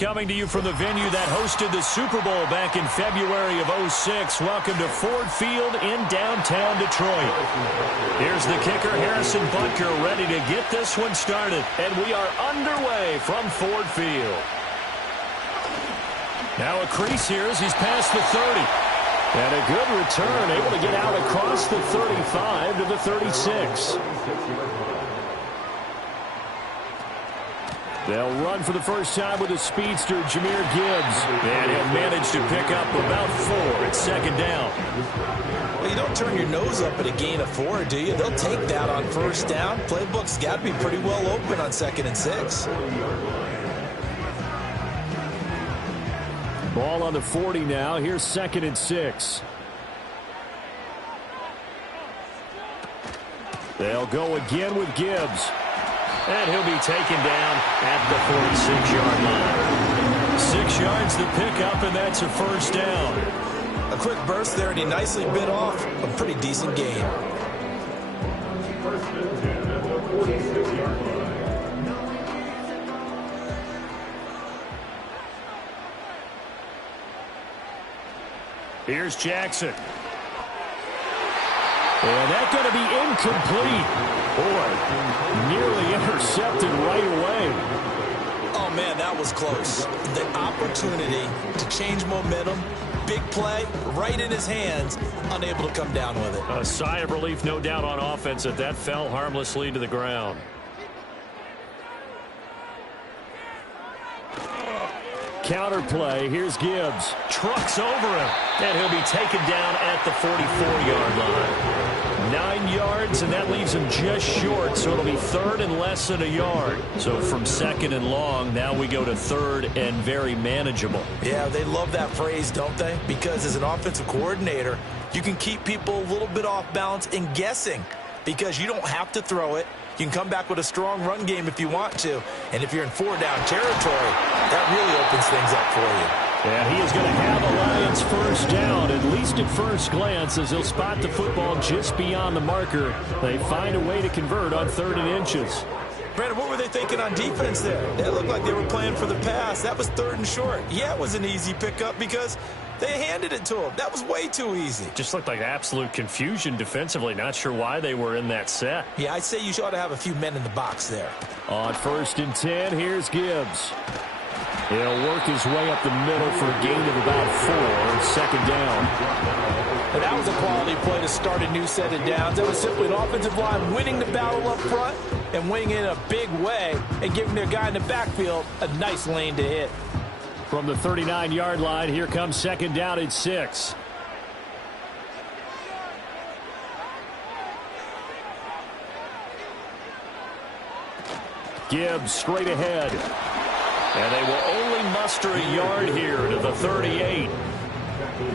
coming to you from the venue that hosted the Super Bowl back in February of '06. Welcome to Ford Field in downtown Detroit. Here's the kicker, Harrison Butker, ready to get this one started. And we are underway from Ford Field. Now a crease here as he's past the 30. And a good return, able to get out across the 35 to the 36. They'll run for the first time with a speedster, Jahmyr Gibbs. And he'll manage to pick up about 4 at second down. Well, you don't turn your nose up at a gain of 4, do you? They'll take that on first down. Playbook's got to be pretty well open on 2nd and 6. Ball on the 40 now. Here's 2nd and 6. They'll go again with Gibbs. And he'll be taken down at the 46-yard line. 6 yards the pickup, and that's a first down. A quick burst there, and he nicely bit off a pretty decent gain. Here's Jackson. And that's going to be incomplete. Boy, nearly intercepted right away. Oh, man, that was close. The opportunity to change momentum, big play, right in his hands, unable to come down with it. A sigh of relief, no doubt, on offense that fell harmlessly to the ground. Counter play. Here's Gibbs. Trucks over him. And he'll be taken down at the 44-yard line. 9 yards, and that leaves him just short, so it'll be 3rd and less than a yard. So from 2nd and long, now we go to 3rd and very manageable. Yeah, they love that phrase, don't they? Because as an offensive coordinator, you can keep people a little bit off balance and guessing because you don't have to throw it. You can come back with a strong run game if you want to. And if you're in 4-down territory, that really opens things up for you. Yeah, he is going to have a Lions first down, at least at first glance, as he'll spot the football just beyond the marker. They find a way to convert on 3rd and inches. Brandon, what were they thinking on defense there? It looked like they were playing for the pass. That was 3rd and short. Yeah, it was an easy pickup because they handed it to him. That was way too easy. Just looked like absolute confusion defensively. Not sure why they were in that set. Yeah, I'd say you ought to have a few men in the box there. On 1st and 10, here's Gibbs. He'll work his way up the middle for a gain of about 4, 2nd down. And that was a quality play to start a new set of downs. That was simply an offensive line winning the battle up front and winning in a big way and giving their guy in the backfield a nice lane to hit. From the 39-yard line, here comes 2nd down at 6. Gibbs straight ahead. And they will only muster a yard here to the 38.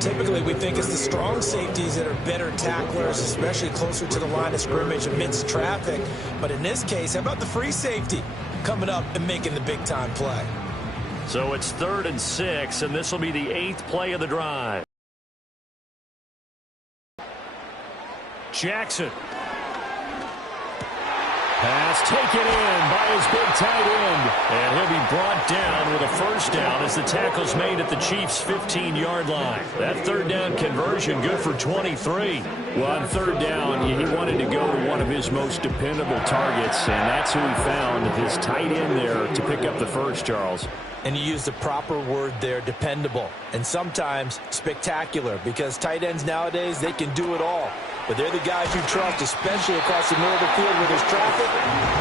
Typically, we think it's the strong safeties that are better tacklers, especially closer to the line of scrimmage amidst traffic. But in this case, how about the free safety coming up and making the big-time play? So it's 3rd and 6, and this will be the 8th play of the drive. Jackson. Pass taken in by his big tight end. And he'll be brought down with a first down as the tackle's made at the Chiefs' 15-yard line. That 3rd down conversion good for 23. Well, on 3rd down, he wanted to go to one of his most dependable targets, and that's who he found, his tight end there, to pick up the first, Charles. And you used the proper word there, dependable, and sometimes spectacular, because tight ends nowadays, they can do it all. But they're the guys you trust, especially across the middle of the field where there's traffic.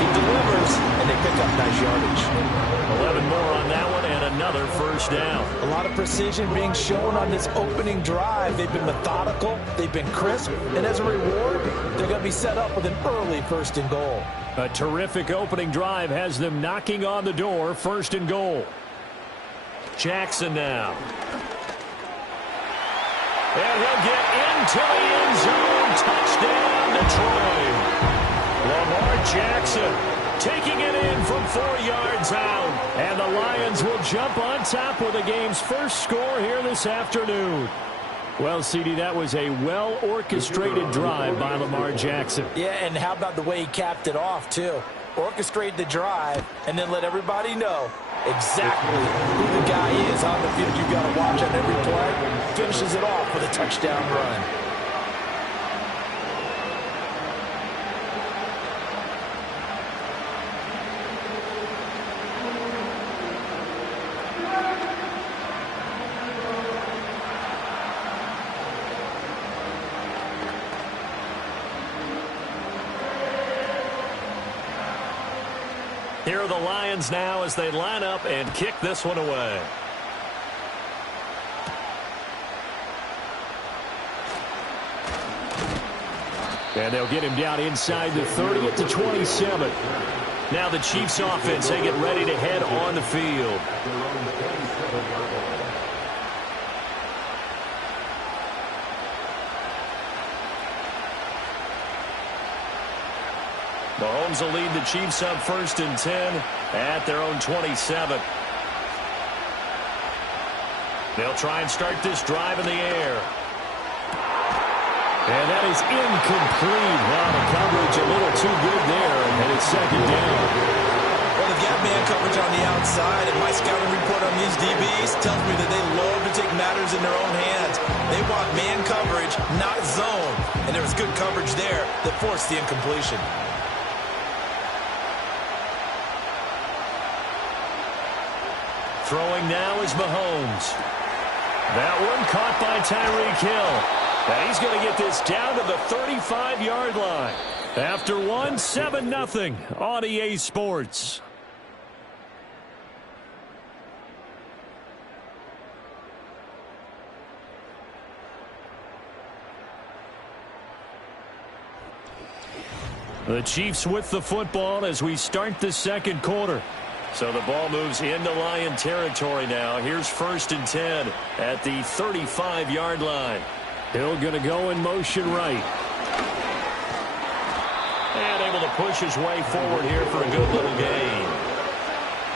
He delivers, and they pick up nice yardage. 11 more on that one, and another first down. A lot of precision being shown on this opening drive. They've been methodical, they've been crisp, and as a reward, they're going to be set up with an early 1st and goal. A terrific opening drive has them knocking on the door, 1st and goal. Jackson now. And he'll get into the end zone. Touchdown, Detroit. Lamar Jackson taking it in from 4 yards out. And the Lions will jump on top with the game's first score here this afternoon. Well, CD, that was a well-orchestrated drive by Lamar Jackson. Yeah, and how about the way he capped it off, too? Orchestrate the drive and then let everybody know exactly who the guy is on the field you've got to watch on every play. Finishes it off with a touchdown run. Here are the Lions now as they line up and kick this one away. And they'll get him down inside the 30 at the 27. Now the Chiefs offense, they get ready to head on the field. Mahomes will lead the Chiefs up 1st and 10 at their own 27. They'll try and start this drive in the air. And that is incomplete. Wow, the coverage a little too good there, and it's 2nd down. Well, they've got man coverage on the outside, and my scouting report on these DBs tells me that they love to take matters in their own hands. They want man coverage, not zone. And there was good coverage there that forced the incompletion. Throwing now is Mahomes. That one caught by Tyreek Hill. And he's going to get this down to the 35-yard line. After one, 7-0 on EA Sports. The Chiefs with the football as we start the 2nd quarter. So the ball moves into Lion territory now. Here's 1st and 10 at the 35-yard line. Hill going to go in motion right. And able to push his way forward here for a good little gain.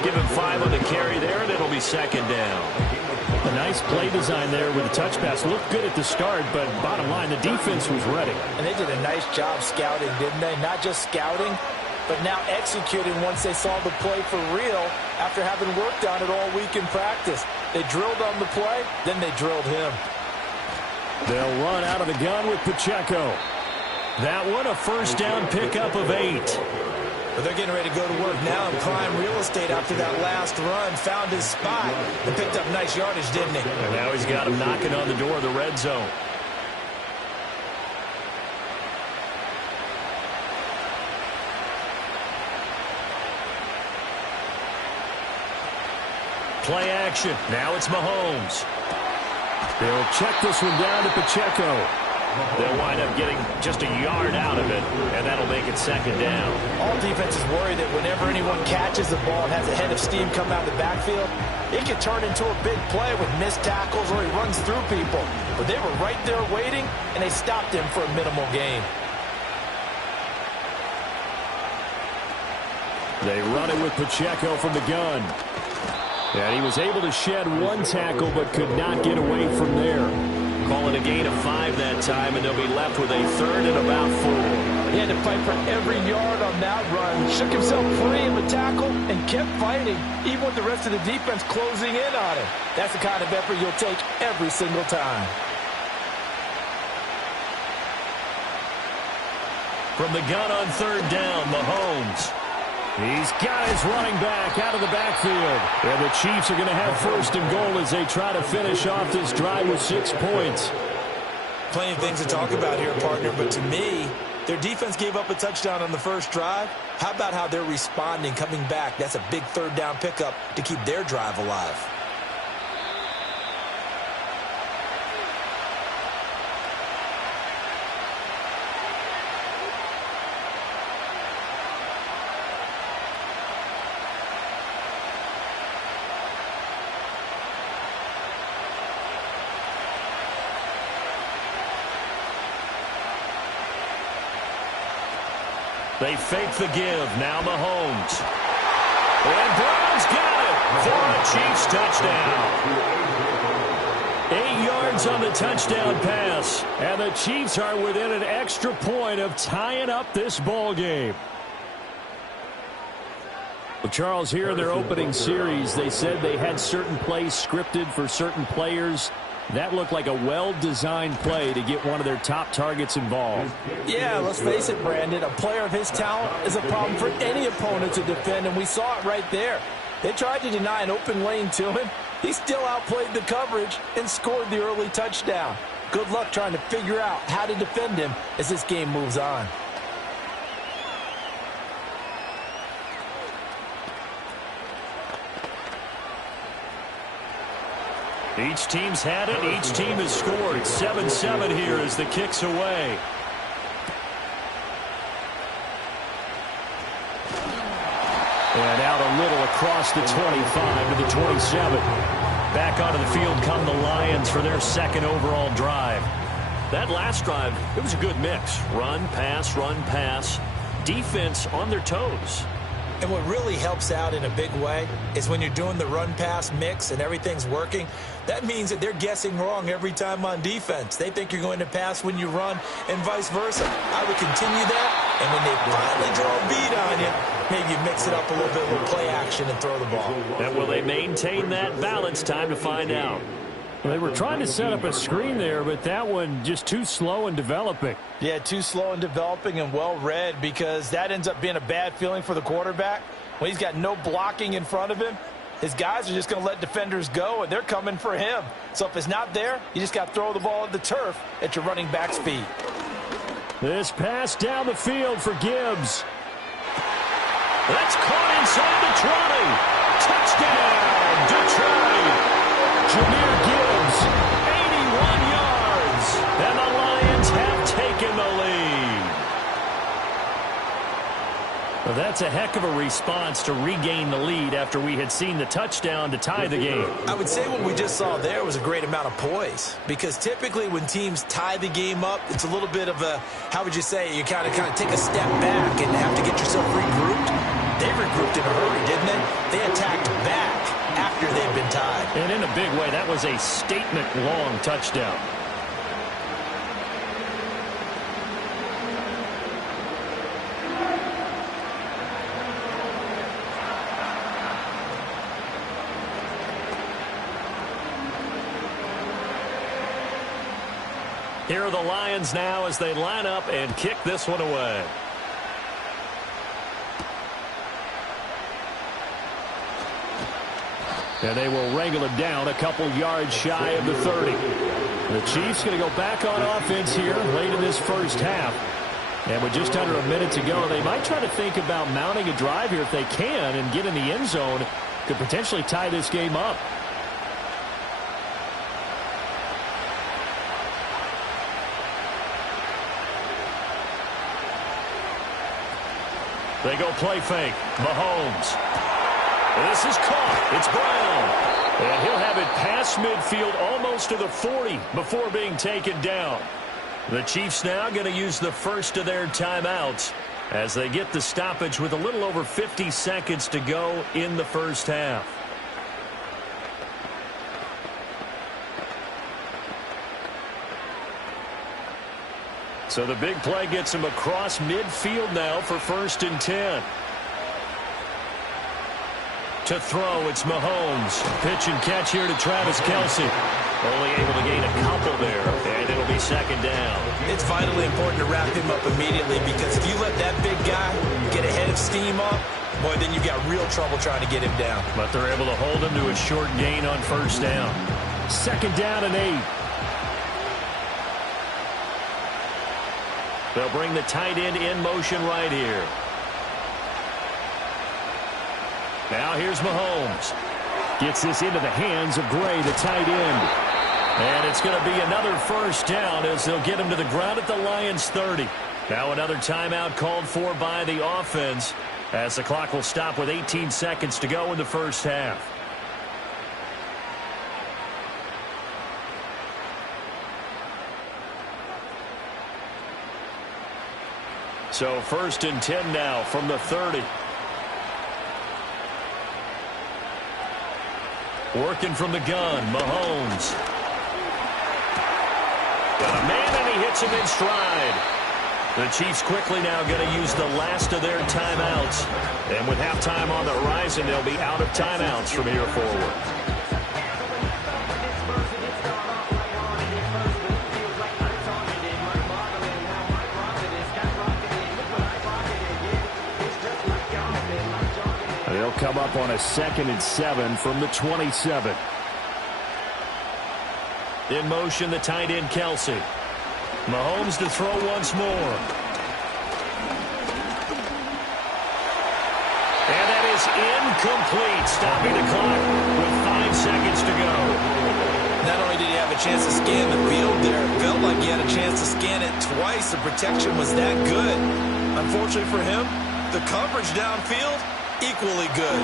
Give him 5 on the carry there, and it'll be 2nd down. A nice play design there with a touch pass. Looked good at the start, but bottom line, the defense was ready. And they did a nice job scouting, didn't they? Not just scouting, but now executing once they saw the play for real after having worked on it all week in practice. They drilled on the play, then they drilled him. They'll run out of the gun with Pacheco. That one a 1st down pickup of 8. But they're getting ready to go to work now in prime real estate after that last run. Found his spot and picked up nice yardage, didn't he? And now he's got him knocking on the door of the red zone. Play action. Now it's Mahomes. They'll check this one down to Pacheco. They'll wind up getting just a yard out of it, and that'll make it 2nd down. All defenses worry that whenever anyone catches the ball and has a head of steam come out of the backfield, it can turn into a big play with missed tackles or he runs through people. But they were right there waiting, and they stopped him for a minimal gain. They run it with Pacheco from the gun. And he was able to shed one tackle but could not get away from there. Calling a gain of 5 that time, and they'll be left with a 3rd and about 4. He had to fight for every yard on that run. Shook himself free of a tackle and kept fighting, even with the rest of the defense closing in on him. That's the kind of effort you'll take every single time. From the gun on 3rd down, Mahomes. He's got his running back out of the backfield. And the Chiefs are going to have 1st and goal as they try to finish off this drive with 6 points. Plenty of things to talk about here, partner, but to me, their defense gave up a touchdown on the first drive. How about how they're responding, coming back? That's a big 3rd down pickup to keep their drive alive. They fake the give. Now Mahomes. And Brown's got it for a Chiefs touchdown. 8 yards on the touchdown pass. And the Chiefs are within an extra point of tying up this ball game. Well, Charles, here in their opening series, they said they had certain plays scripted for certain players. That looked like a well-designed play to get one of their top targets involved. Yeah, let's face it, Brandon. A player of his talent is a problem for any opponent to defend, and we saw it right there. They tried to deny an open lane to him. He still outplayed the coverage and scored the early touchdown. Good luck trying to figure out how to defend him as this game moves on. Each team's had it. Each team has scored. 7-7 here as the kick's away. And out a little across the 25 to the 27. Back onto the field come the Lions for their second overall drive. That last drive, it was a good mix. Run, pass, defense on their toes. And what really helps out in a big way is when you're doing the run-pass mix and everything's working, that means that they're guessing wrong every time on defense. They think you're going to pass when you run and vice versa. I would continue that, and when they finally draw a beat on you, maybe you mix it up a little bit with play action and throw the ball. And will they maintain that balance? Time to find out. Well, they were trying to set up a screen there, but that one just too slow in developing. Yeah, too slow in developing and well read, because that ends up being a bad feeling for the quarterback. When he's got no blocking in front of him, his guys are just going to let defenders go, and they're coming for him. So if it's not there, you just got to throw the ball at the turf at your running back's feet. This pass down the field for Gibbs. That's caught inside the 20. Touchdown, Detroit. Jahmyr Gibbs, 81 yards, and the Lions have taken the lead. Well, that's a heck of a response to regain the lead after we had seen the touchdown to tie the game. I would say what we just saw there was a great amount of poise, because typically when teams tie the game up, it's a little bit of a, how would you say, you kind of take a step back and have to get yourself regrouped. They regrouped in a hurry, didn't they? They attacked back after they've been tied. And in a big way, that was a statement-long touchdown. Here are the Lions now as they line up and kick this one away. And they will wrangle him down a couple yards shy of the 30. The Chiefs going to go back on offense here late in this first half. And with just under a minute to go, they might try to think about mounting a drive here if they can and get in the end zone. Could potentially tie this game up. They go play fake. Mahomes. This is caught. It's Brown. And he'll have it past midfield almost to the 40 before being taken down. The Chiefs now going to use the first of their timeouts as they get the stoppage with a little over 50 seconds to go in the first half. So the big play gets him across midfield now for 1st and 10. To throw, it's Mahomes. Pitch and catch here to Travis Kelce. Only able to gain a couple there, and it'll be second down. It's vitally important to wrap him up immediately, because if you let that big guy get a head of steam up, boy, then you've got real trouble trying to get him down. But they're able to hold him to a short gain on 1st down. 2nd down and 8. They'll bring the tight end in motion right here. Now here's Mahomes. Gets this into the hands of Gray, the tight end. And it's going to be another 1st down as they'll get him to the ground at the Lions' 30. Now another timeout called for by the offense as the clock will stop with 18 seconds to go in the first half. So 1st and 10 now from the 30. Working from the gun, Mahomes. Got a man, and he hits him in stride. The Chiefs quickly now going to use the last of their timeouts. And with halftime on the horizon, they'll be out of timeouts from here forward. They'll come up on a 2nd and 7 from the 27. In motion, the tight end, Kelsey. Mahomes to throw once more. And that is incomplete, stopping the clock with 5 seconds to go. Not only did he have a chance to scan the field there, it felt like he had a chance to scan it twice. The protection was that good. Unfortunately for him, the coverage downfield, equally good.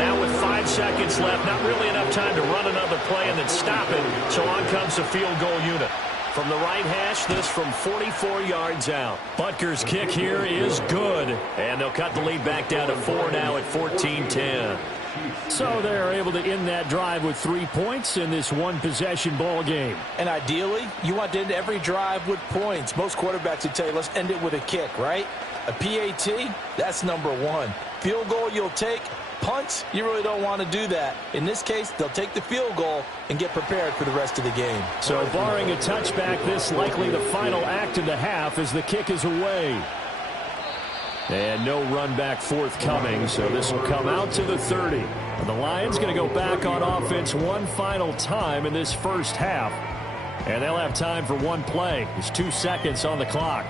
Now with 5 seconds left, not really enough time to run another play and then stop it. So on comes the field goal unit. From the right hash, this from 44 yards out. Butker's kick here is good. And they'll cut the lead back down to 4 now at 14-10. So they're able to end that drive with 3 points in this one-possession ball game. And ideally, you want to end every drive with points. Most quarterbacks would tell you, let's end it with a kick, right? A PAT, that's number 1. Field goal you'll take. Punts, you really don't want to do that. In this case, they'll take the field goal and get prepared for the rest of the game. So barring a touchback, this likely the final act of the half as the kick is away. And no run back forthcoming, so this will come out to the 30. And the Lions going to go back on offense one final time in this first half. And they'll have time for one play. There's 2 seconds on the clock.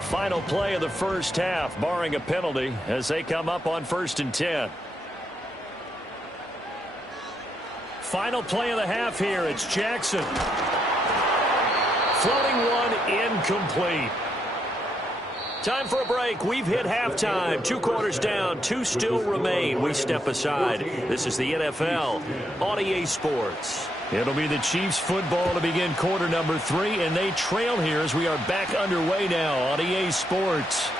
Final play of the first half, barring a penalty, as they come up on 1st and 10. Final play of the half here. It's Jackson. Floating one, incomplete. Time for a break. We've hit halftime. 2 quarters down, 2 still remain. We step aside. This is the NFL on EA Sports. It'll be the Chiefs football to begin quarter number 3, and they trail here as we are back underway now on EA Sports.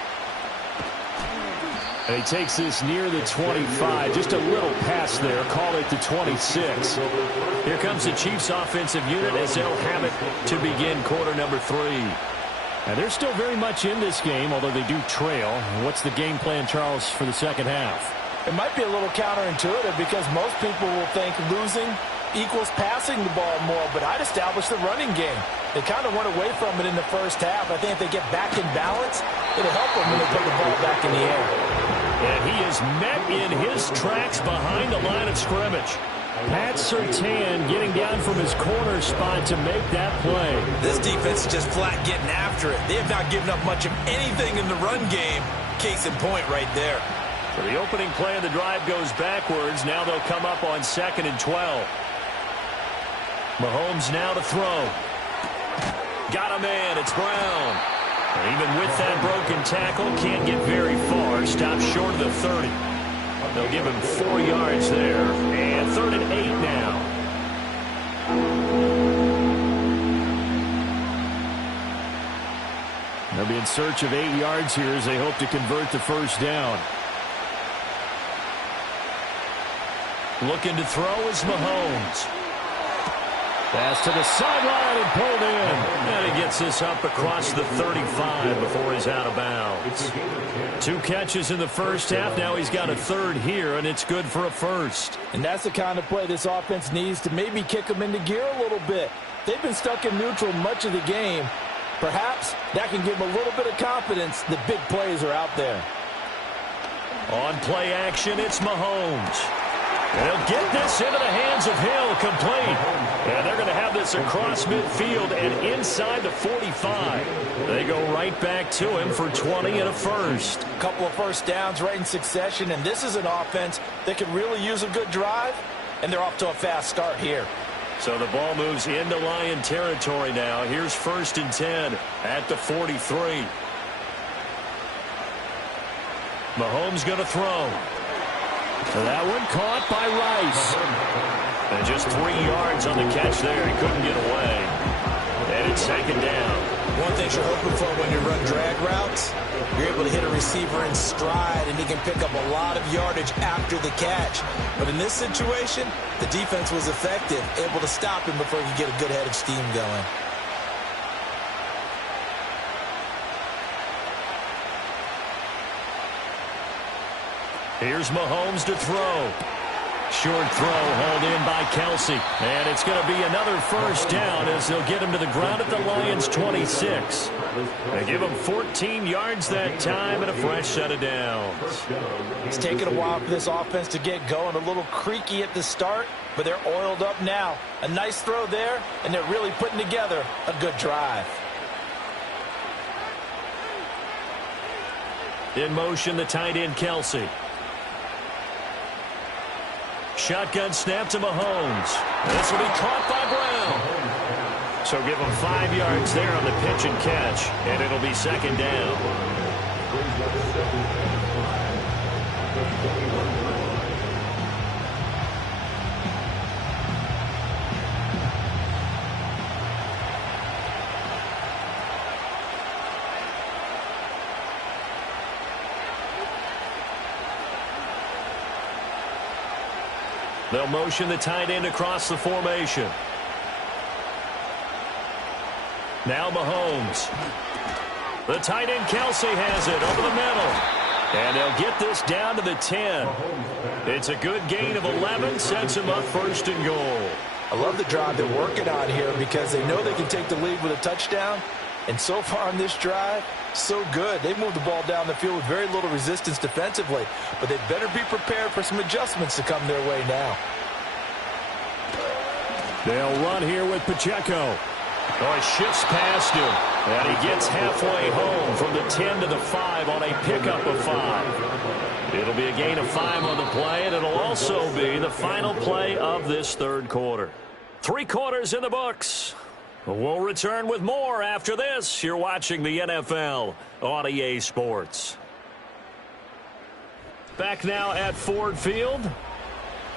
And he takes this near the 25. Just a little pass there. Call it the 26. Here comes the Chiefs offensive unit as they'll have it to begin quarter number 3. And they're still very much in this game, although they do trail. What's the game plan, Charles, for the second half? It might be a little counterintuitive because most people will think losing equals passing the ball more, but I'd establish the running game. They kind of went away from it in the first half. I think if they get back in balance, it'll help them when they put the ball back in the air. And he is met in his tracks behind the line of scrimmage. Pat Surtain getting down from his corner spot to make that play. This defense is just flat getting after it. They have not given up much of anything in the run game. Case in point right there. So the opening play of the drive goes backwards. Now they'll come up on 2nd and 12. Mahomes now to throw. Got a man. It's Brown. And even with that broken tackle, can't get very far. Stopped short of the 30. They'll give him 4 yards there. And 3rd and 8 now. They'll be in search of 8 yards here as they hope to convert the first down. Looking to throw is Mahomes. Pass to the sideline and pulled in. And he gets this up across the 35 before he's out of bounds. 2 catches in the first half. Now he's got a 3rd here, and it's good for a 1st. And that's the kind of play this offense needs to maybe kick them into gear a little bit. They've been stuck in neutral much of the game. Perhaps that can give them a little bit of confidence. The big plays are out there. On play action, it's Mahomes. They'll get this into the hands of Hill, complete. And they're going to have this across midfield and inside the 45. They go right back to him for 20 and a 1st. A couple of first downs right in succession, and this is an offense that could really use a good drive, and they're off to a fast start here. So the ball moves into Lion territory now. Here's 1st and 10 at the 43. Mahomes going to throw. That one caught by Rice. And just 3 yards on the catch there. He couldn't get away. And it's 2nd down. One thing you're hoping for when you run drag routes, you're able to hit a receiver in stride, and he can pick up a lot of yardage after the catch. But in this situation, the defense was effective, able to stop him before he could get a good head of steam going. Here's Mahomes to throw. Short throw hauled in by Kelsey. And it's going to be another first down as they'll get him to the ground at the Lions' 26. They give him 14 yards that time and a fresh set of downs. It's taken a while for this offense to get going. A little creaky at the start, but they're oiled up now. A nice throw there, and they're really putting together a good drive. In motion, the tight end, Kelsey. Shotgun snap to Mahomes. This will be caught by Brown. So give him 5 yards there on the pitch and catch, and it'll be second down. They'll motion the tight end across the formation. Now Mahomes. The tight end Kelsey has it over the middle. And they'll get this down to the 10. It's a good gain of 11, sets him up first and goal. I love the drive they're working on here because they know they can take the lead with a touchdown. And so far on this drive, so good. They moved the ball down the field with very little resistance defensively, but they better be prepared for some adjustments to come their way now. They'll run here with Pacheco. Oh, he shifts past him, and he gets halfway home from the 10 to the 5 on a pickup of 5. It'll be a gain of 5 on the play, and it'll also be the final play of this third quarter. 3 quarters in the books. We'll return with more after this. You're watching the NFL on EA Sports. Back now at Ford Field.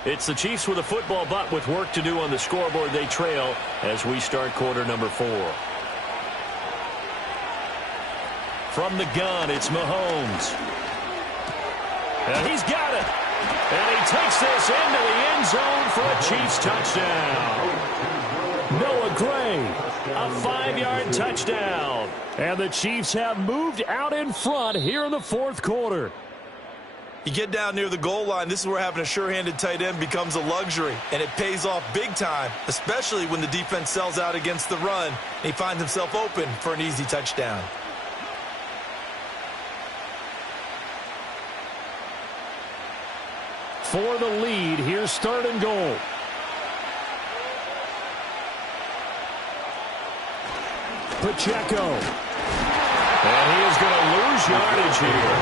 It's the Chiefs with a football, but with work to do on the scoreboard. They trail as we start quarter number 4. From the gun, it's Mahomes. And he's got it. And he takes this into the end zone for a Chiefs touchdown. Noah Gray. A 5-yard touchdown. And the Chiefs have moved out in front here in the fourth quarter. You get down near the goal line, this is where having a sure-handed tight end becomes a luxury, and it pays off big time, especially when the defense sells out against the run, and he finds himself open for an easy touchdown. For the lead, here's third and goal. Pacheco. And he is going to lose yardage here.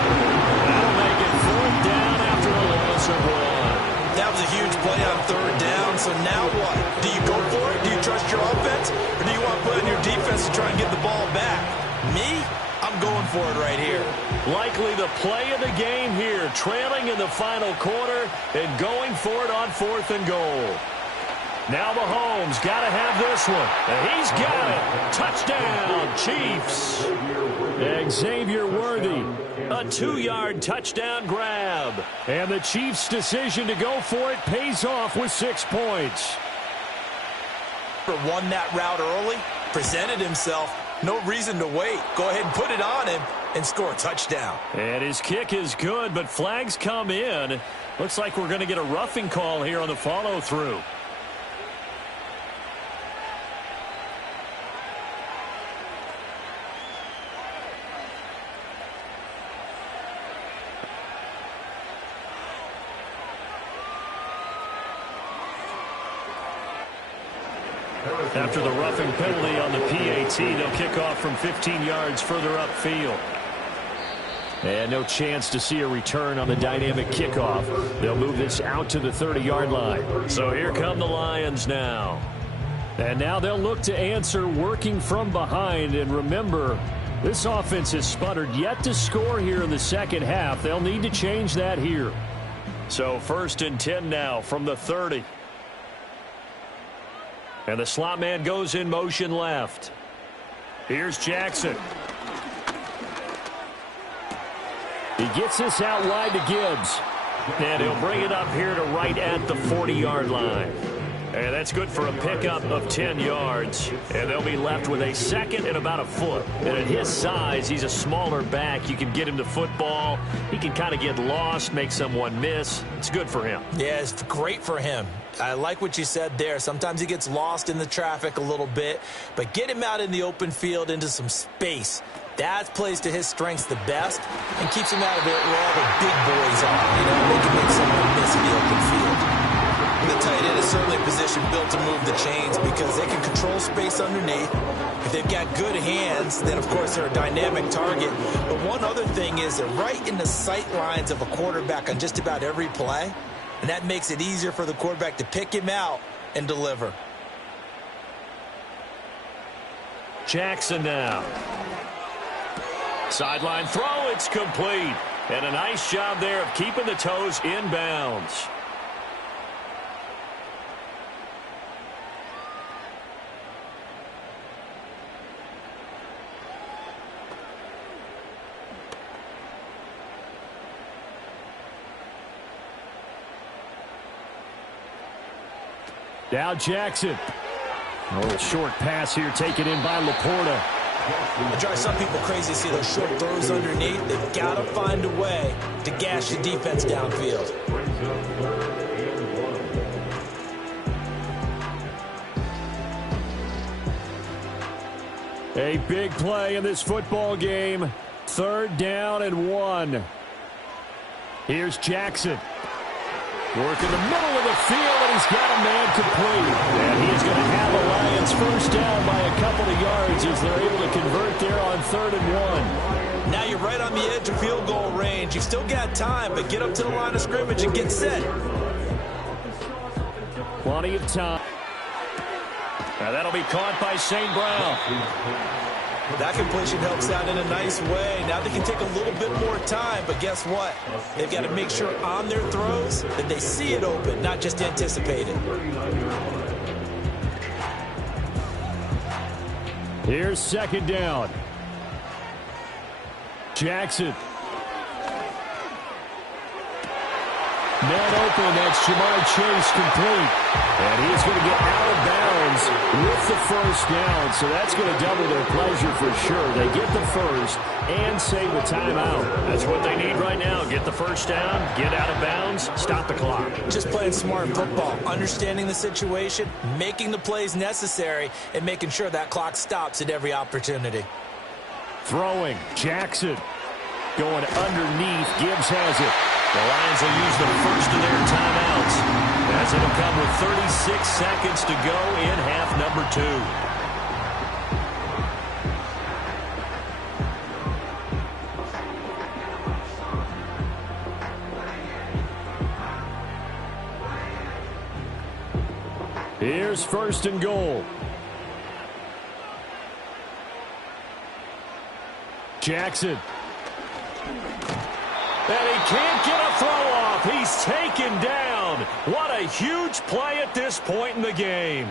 That'll make it fourth down after a loss of 1. That was a huge play on third down, so now what? Do you go for it? Do you trust your offense? Or do you want to put on your defense to try and get the ball back? Me? I'm going for it right here. Likely the play of the game here, trailing in the final quarter and going for it on fourth and goal. Now Mahomes got to have this one. And he's got it. Touchdown, Chiefs. Xavier Worthy. A 2-yard touchdown grab. And the Chiefs' decision to go for it pays off with 6 points. Won that route early, presented himself. No reason to wait. Go ahead and put it on him and score a touchdown. And his kick is good, but flags come in. Looks like we're going to get a roughing call here on the follow-through. After the roughing penalty on the PAT, they'll kick off from 15 yards further upfield. And no chance to see a return on the dynamic kickoff. They'll move this out to the 30-yard line. So here come the Lions now. And now they'll look to answer working from behind. And remember, this offense has sputtered yet to score here in the second half. They'll need to change that here. So 1st and 10 now from the 30. And the slot man goes in motion left. Here's Jackson. He gets this out wide to Gibbs. And he'll bring it up here to right at the 40-yard line. And that's good for a pickup of 10 yards. And they'll be left with a second and about a foot. And at his size, he's a smaller back. You can get him to football. He can kind of get lost, make someone miss. It's good for him. Yeah, it's great for him. I like what you said there. Sometimes he gets lost in the traffic a little bit. But get him out in the open field into some space. That plays to his strengths the best and keeps him out of it where all the big boys are. You know, they can make someone miss in the open field. The tight end is certainly a position built to move the chains because they can control space underneath. If they've got good hands, then, of course, they're a dynamic target. But one other thing is they're right in the sight lines of a quarterback on just about every play, and that makes it easier for the quarterback to pick him out and deliver. Jackson now. Sideline throw, it's complete. And a nice job there of keeping the toes in bounds. Now Jackson. A little short pass here taken in by Laporta. It drives some people crazy to see those short throws underneath. They've got to find a way to gash the defense downfield. A big play in this football game. 3rd down and 1. Here's Jackson. Work in the middle of the field, and he's got a man complete. And he is going to have the Lions first down by a couple of yards as they're able to convert there on 3rd and 1. Now you're right on the edge of field goal range. You've still got time, but get up to the line of scrimmage and get set. Plenty of time. Now that'll be caught by St. Brown. That completion helps out in a nice way. Now they can take a little bit more time, but guess what? They've got to make sure on their throws that they see it open, not just anticipate it. Here's 2nd down. Jackson. Man open, that's Jamar Chase complete. And he's going to get out of bounds with the first down. So that's going to double their pleasure for sure. They get the first and save the timeout. That's what they need right now. Get the first down, get out of bounds, stop the clock. Just playing smart football, understanding the situation, making the plays necessary, and making sure that clock stops at every opportunity. Throwing, Jackson. Going underneath, Gibbs has it. The Lions will use the first of their timeouts as it'll come with 36 seconds to go in half number 2. Here's 1st and goal. Jackson. And he can't get a throw off. He's taken down. What a huge play at this point in the game.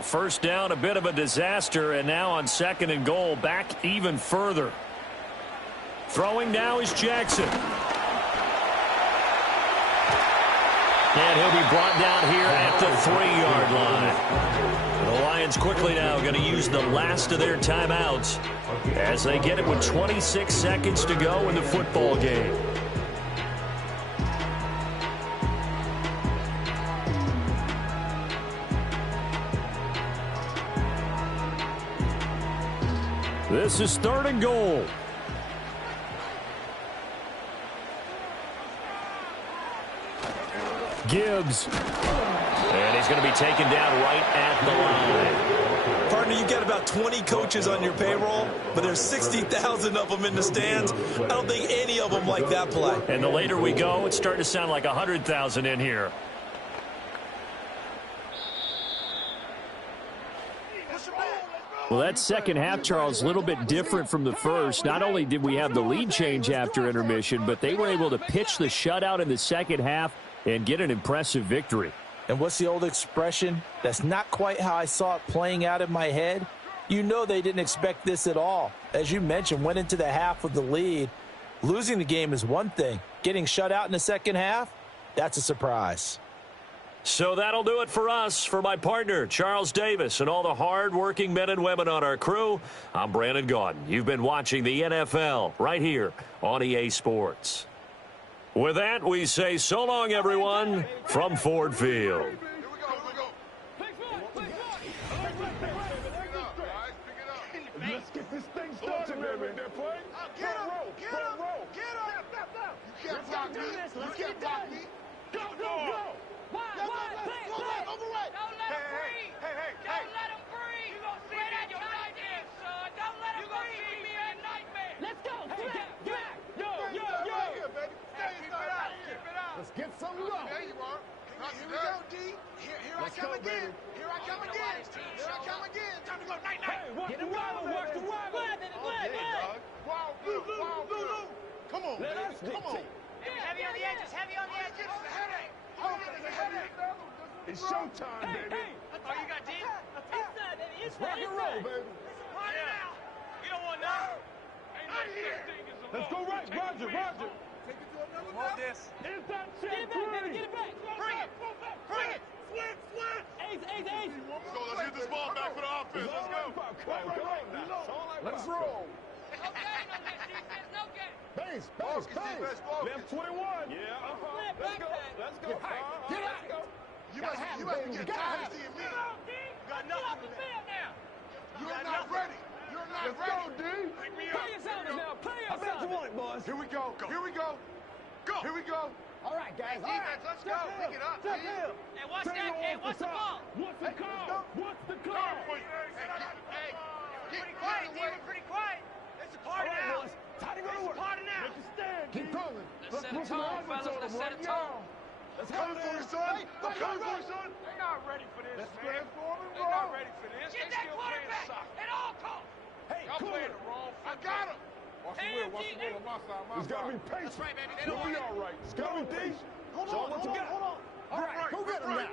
First down, a bit of a disaster, and now on 2nd and goal, back even further. Throwing now is Jackson. And he'll be brought down here at the 3-yard line. The Lions quickly now going to use the last of their timeouts as they get it with 26 seconds to go in the football game. This is 3rd and goal. Gibbs. And he's going to be taken down right at the line. Partner, you've got about 20 coaches on your payroll, but there's 60,000 of them in the stands. I don't think any of them like that play. And the later we go, it's starting to sound like 100,000 in here. Well, that second half, Charles, a little bit different from the first. Not only did we have the lead change after intermission, but they were able to pitch the shutout in the second half and get an impressive victory. And what's the old expression? That's not quite how I saw it playing out in my head. You know they didn't expect this at all. As you mentioned, went into the half with the lead. Losing the game is one thing. Getting shut out in the second half, that's a surprise. So that'll do it for us. For my partner, Charles Davis, and all the hard-working men and women on our crew, I'm Brandon Gaudin. You've been watching the NFL right here on EA Sports. With that, we say so long, everyone, from Ford Field. Let's get this thing started, baby. Get him! Get him! Get him! You can't block me. You can't block me. Go! Why? Override. Don't let him breathe. Don't let him breathe. You're going to see that your nightmare, son. Don't let him breathe. You're going to see me a nightmare. Let's go. Get back. Yo. Let's get some love. There you are. Here we go, D. Here I come again. Here I come again. Time to go night-night. Get him wild. Work the wild. Wild blue. Come on, baby. Come on. Heavy on the edges. It's showtime, baby. Oh, you got D? It's rock and roll, baby. Party now. You don't want Let's go right, Roger. Take it to another level. Hold this. Inside check. Get it back. Bring it. Switch. Ace. Let's get this ball back for the offense. Let's go. Let's roll. No game. Base. Left 21. Yeah. Let's go. Get out. You must be getting tired of seeing me. You got nothing for that. You're not ready. Let's go, D. Play yourself now. I bet you want it, boys. Here we go. All right, guys. Let's go. Pick it up. Hey, what's that? What's the ball? What's the call? Hey, pretty quiet, David. Pretty quiet. It's a party now. Time to go to work. Party now. Make a stand. Keep going. Let's set a tone, fellas. Let's set a tone. Let's come for you, son. They're not ready for this, man. They're not ready for this. Get that quarterback at all costs. Hey, y'all playing the wrong football. I got him. Watch the wheel on my side. He's got to be patient. That's right, baby. They don't want it. We'll be all right. It's got to be patient. Hold on. All right, go get him now.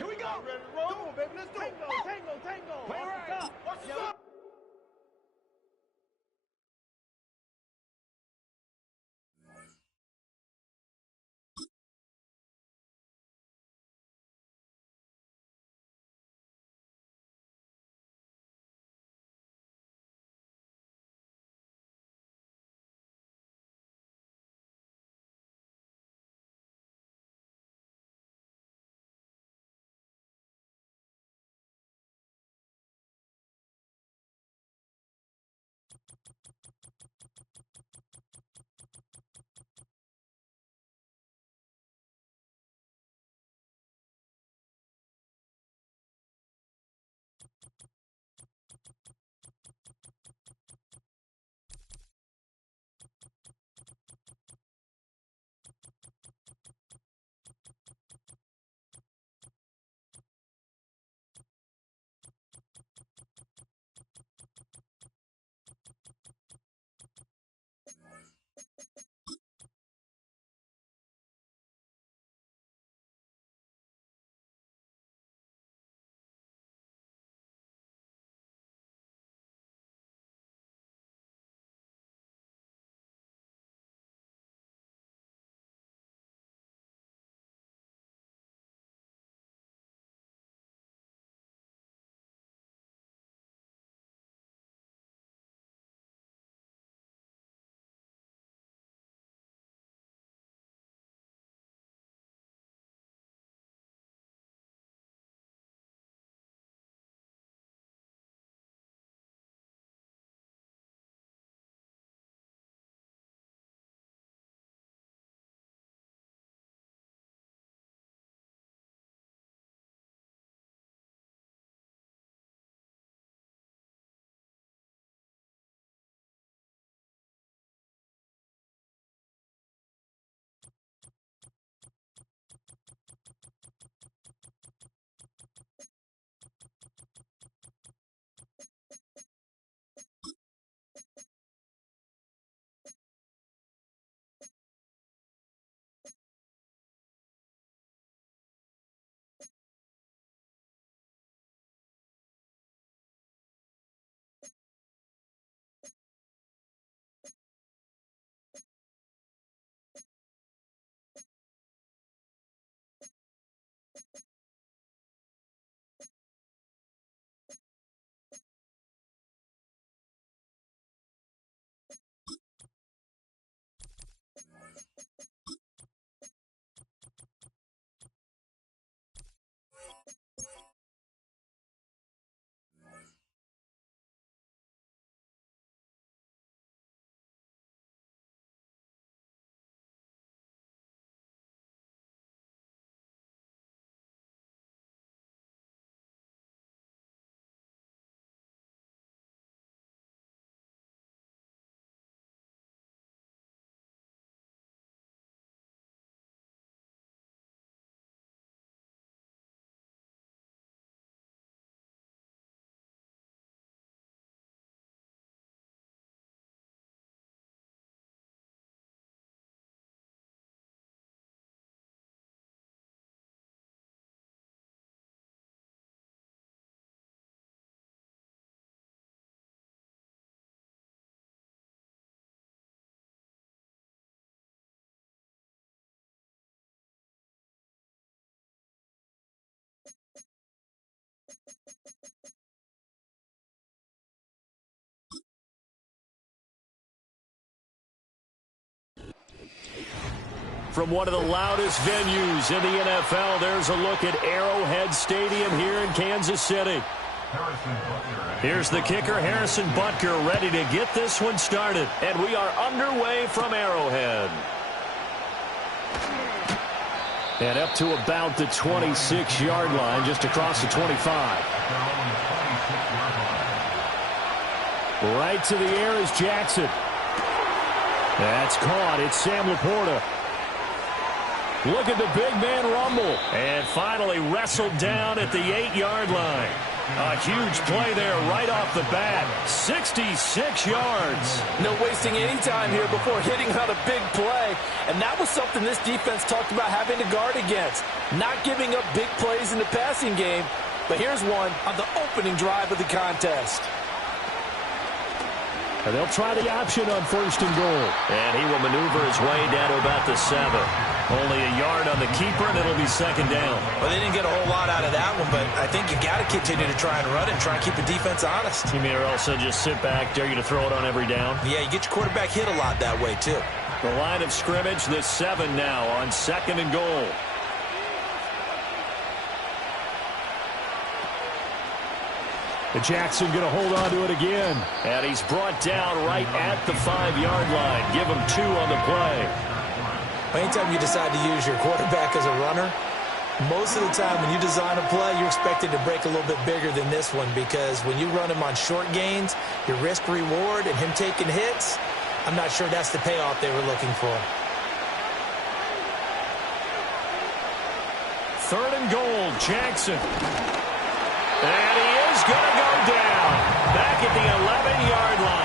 Here we go. Ready to roll? Come on, baby. Let's go. Tango. Play right. What's up? From one of the loudest venues in the NFL, there's a look at Arrowhead Stadium here in Kansas City. Here's the kicker, Harrison Butker, ready to get this one started. And we are underway from Arrowhead. And up to about the 26-yard line, just across the 25. Right to the air is Jackson. That's caught. It's Sam Laporta. Look at the big man rumble. And finally wrestled down at the 8-yard line. A huge play there right off the bat. 66 yards. No wasting any time here before hitting on a big play. And that was something this defense talked about having to guard against. Not giving up big plays in the passing game. But here's one on the opening drive of the contest. And they'll try the option on 1st and goal. And he will maneuver his way down to about the 7. Only a yard on the keeper, and it'll be 2nd down. Well, they didn't get a whole lot out of that one, but I think you got to continue to try and run and try and keep the defense honest. You may also just sit back, dare you to throw it on every down. Yeah, you get your quarterback hit a lot that way, too. The line of scrimmage, the 7 now on 2nd and goal. Jackson going to hold on to it again. And he's brought down right at the 5-yard line. Give him 2 on the play. Anytime you decide to use your quarterback as a runner, most of the time when you design a play, you're expected to break a little bit bigger than this one, because when you run him on short gains, your risk-reward and him taking hits, I'm not sure that's the payoff they were looking for. 3rd and goal, Jackson. And he is going to go down. Back at the 11-yard line.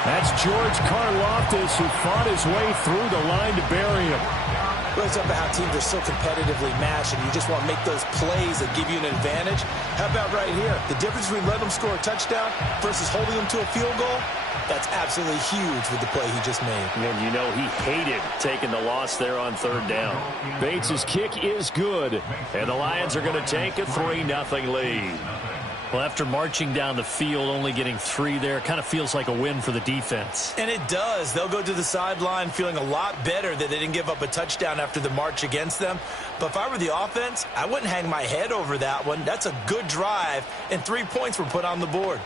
That's George Karlaftis, who fought his way through the line to bury him. Well, it's about how teams are so competitively matched, and you just want to make those plays that give you an advantage. How about right here? The difference between letting them score a touchdown versus holding them to a field goal, that's absolutely huge with the play he just made. And you know he hated taking the loss there on 3rd down. Bates' kick is good. And the Lions are going to take a 3-0 lead. Well, after marching down the field, only getting 3 there, kind of feels like a win for the defense. And it does. They'll go to the sideline feeling a lot better that they didn't give up a touchdown after the march against them. But if I were the offense, I wouldn't hang my head over that one. That's a good drive, and 3 points were put on the board.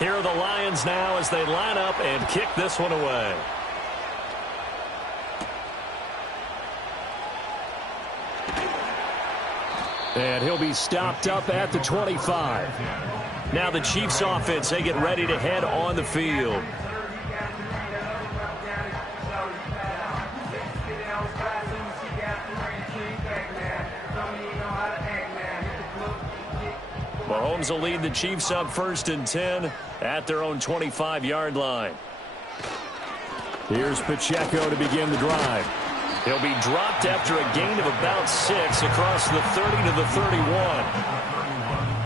Here are the Lions now as they line up and kick this one away. And he'll be stopped up at the 25. Now the Chiefs offense, they get ready to head on the field. Mahomes will lead the Chiefs up 1st and 10 at their own 25-yard line. Here's Pacheco to begin the drive. He'll be dropped after a gain of about 6 across the 30 to the 31.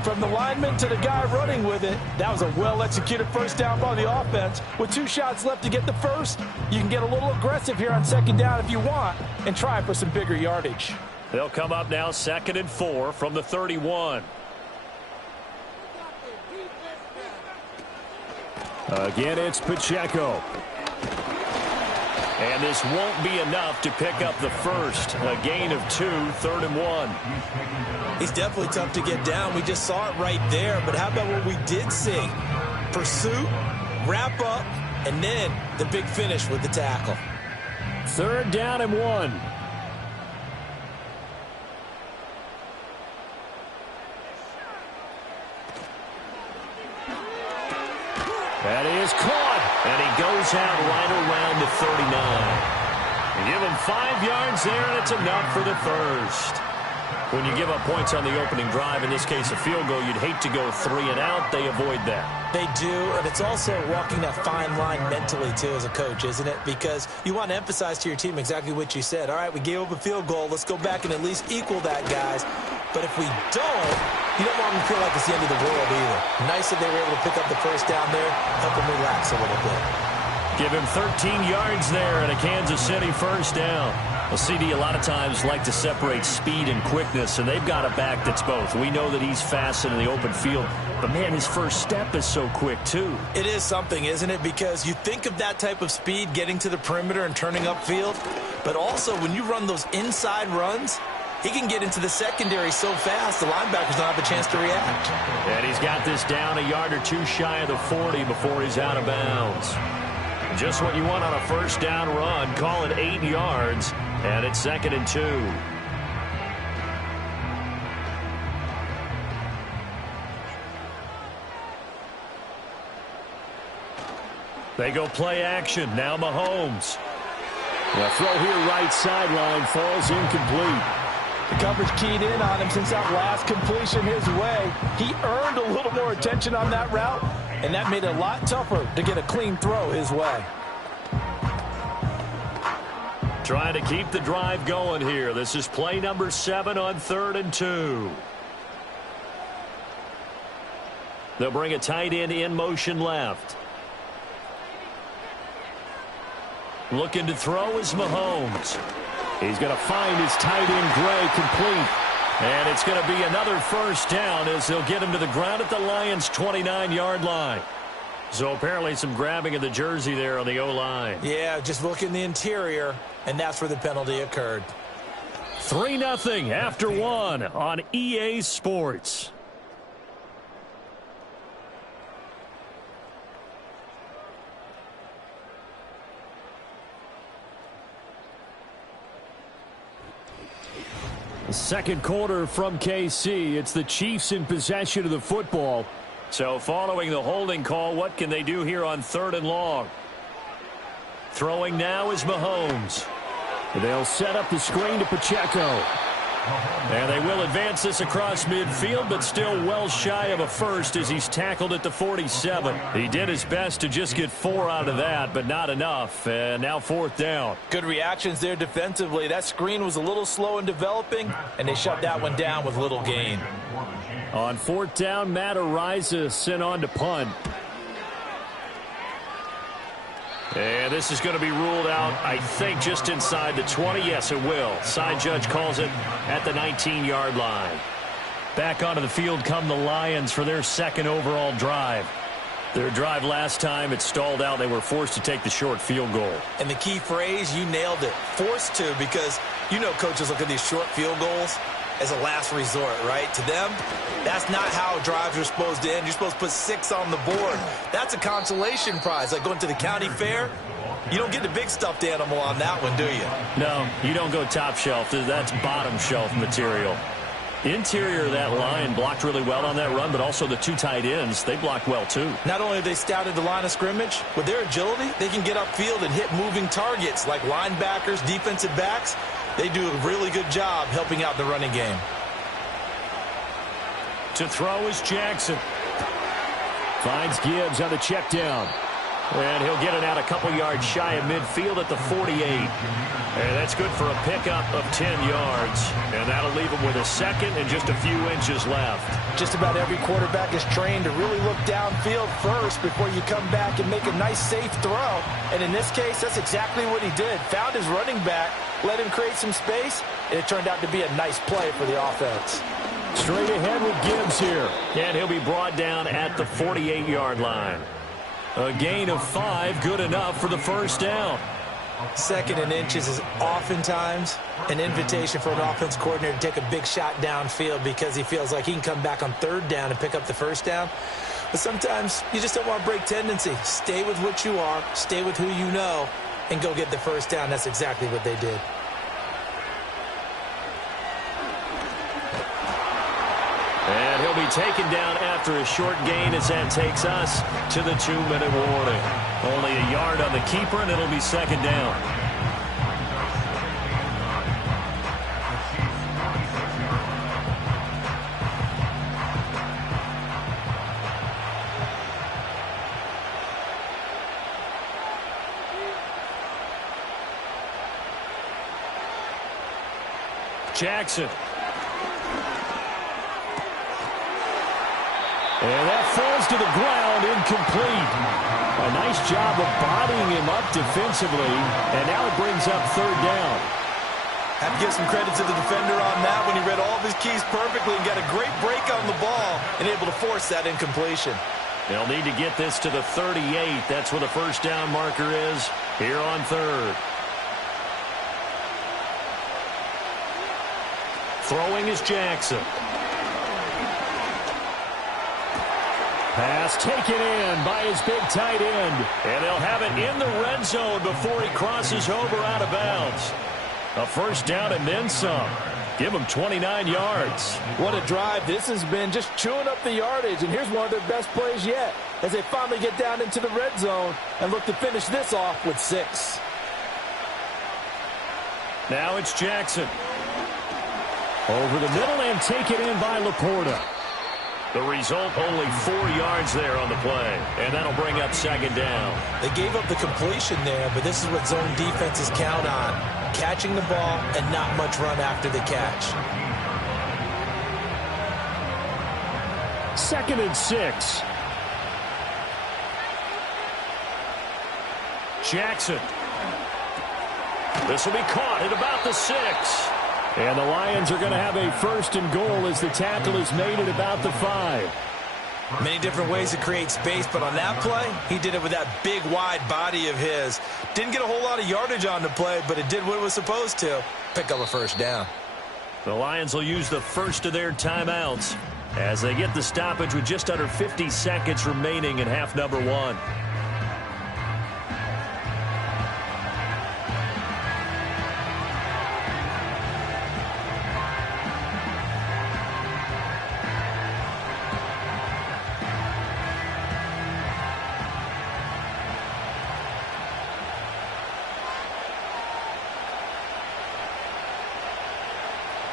From the lineman to the guy running with it, that was a well-executed 1st down by the offense. With 2 shots left to get the 1st, you can get a little aggressive here on 2nd down if you want and try for some bigger yardage. They'll come up now 2nd and 4 from the 31. Again, it's Pacheco. And this won't be enough to pick up the 1st. A gain of 2, 3rd and 1. He's definitely tough to get down. We just saw it right there. But how about what we did see? Pursuit, wrap up, and then the big finish with the tackle. 3rd down and 1. That is caught, and he goes out right around the 39. Give him 5 yards there, and it's enough for the 1st. When you give up points on the opening drive, in this case a field goal, you'd hate to go 3 and out. They avoid that. They do, and it's also walking that fine line mentally, too, as a coach, isn't it? Because you want to emphasize to your team exactly what you said. All right, we gave up a field goal. Let's go back and at least equal that, guys. But if we don't, you don't want them to feel like it's the end of the world either. Nice that they were able to pick up the 1st down there, help them relax a little bit. Give him 13 yards there and a Kansas City 1st down. Well, CD a lot of times like to separate speed and quickness, and they've got a back that's both. We know that he's fast in the open field. But, man, his first step is so quick, too. It is something, isn't it? Because you think of that type of speed getting to the perimeter and turning upfield, but also when you run those inside runs, he can get into the secondary so fast the linebackers don't have a chance to react. And he's got this down a yard or two shy of the 40 before he's out of bounds. Just what you want on a first down run. Call it 8 yards, and it's 2nd and 2. They go play action. Now Mahomes. The throw here right sideline falls incomplete. The coverage keyed in on him since that last completion his way. He earned a little more attention on that route, and that made it a lot tougher to get a clean throw his way. Trying to keep the drive going here. This is play number 7 on 3rd and 2. They'll bring a tight end in motion left. Looking to throw is Mahomes. He's going to find his tight end Gray complete. And it's going to be another first down as they'll get him to the ground at the Lions' 29-yard line. So apparently some grabbing of the jersey there on the O-line. Yeah, just look in the interior, and that's where the penalty occurred. 3-0 after 1 on EA Sports. The second quarter from KC. It's the Chiefs in possession of the football. So following the holding call, what can they do here on 3rd and long? Throwing now is Mahomes. They'll set up the screen to Pacheco. And they will advance this across midfield, but still well shy of a first as he's tackled at the 47. He did his best to just get 4 out of that, but not enough. And now 4th down. Good reactions there defensively. That screen was a little slow in developing, and they shut that one down with little gain. On 4th down, Matt Araiza sent on to punt. And this is going to be ruled out, I think, just inside the 20. Yes, it will. Side judge calls it at the 19-yard line. Back onto the field come the Lions for their 2nd overall drive. Their drive last time, it stalled out. They were forced to take the short field goal. And the key phrase, you nailed it, forced to, because you know coaches look at these short field goals as a last resort, right? To them, that's not how drives are supposed to end. You're supposed to put 6 on the board. That's a consolation prize. Like going to the county fair, you don't get the big stuffed animal on that one, do you? No, you don't go top shelf. That's bottom shelf material. Interior of that line blocked really well on that run, but also the 2 tight ends, they blocked well too. Not only have they scouted the line of scrimmage, with their agility, they can get upfield and hit moving targets like linebackers, defensive backs. They do a really good job helping out the running game. To throw is Jackson. Finds Gibbs on the check down. And he'll get it out a couple yards shy of midfield at the 48. And that's good for a pickup of 10 yards. And that'll leave him with a 2nd and just a few inches left. Just about every quarterback is trained to really look downfield first before you come back and make a nice, safe throw. And in this case, that's exactly what he did. Found his running back, let him create some space, and it turned out to be a nice play for the offense. Straight ahead with Gibbs here. And he'll be brought down at the 48-yard line. A gain of 5, good enough for the first down. 2nd and inches is oftentimes an invitation for an offense coordinator to take a big shot downfield because he feels like he can come back on 3rd down and pick up the first down. But sometimes you just don't want to break tendency. Stay with what you are, stay with who you know, and go get the first down. That's exactly what they did. And he'll be taken down after a short gain as that takes us to the 2-minute warning. Only a yard on the keeper, and it'll be 2nd down. Jackson. And that falls to the ground, incomplete. A nice job of bodying him up defensively, and now it brings up 3rd down. Have to give some credit to the defender on that when he read all of his keys perfectly and got a great break on the ball and able to force that incompletion. They'll need to get this to the 38. That's where the first down marker is here on third. Throwing is Jackson. Pass taken in by his big tight end. And they'll have it in the red zone before he crosses over out of bounds. A first down and then some. Give him 29 yards. What a drive this has been, just chewing up the yardage. And here's one of their best plays yet as they finally get down into the red zone and look to finish this off with 6. Now it's Jackson. Over the middle and taken in by Laporta. The result, only 4 yards there on the play. And that'll bring up second down. They gave up the completion there, but this is what zone defenses count on. Catching the ball and not much run after the catch. 2nd and 6. Jackson. This will be caught at about the 6. And the Lions are going to have a 1st and goal as the tackle is made at about the 5. Many different ways to create space, but on that play, he did it with that big, wide body of his. Didn't get a whole lot of yardage on the play, but it did what it was supposed to. Pick up a first down. The Lions will use the first of their timeouts as they get the stoppage with just under 50 seconds remaining in half number 1.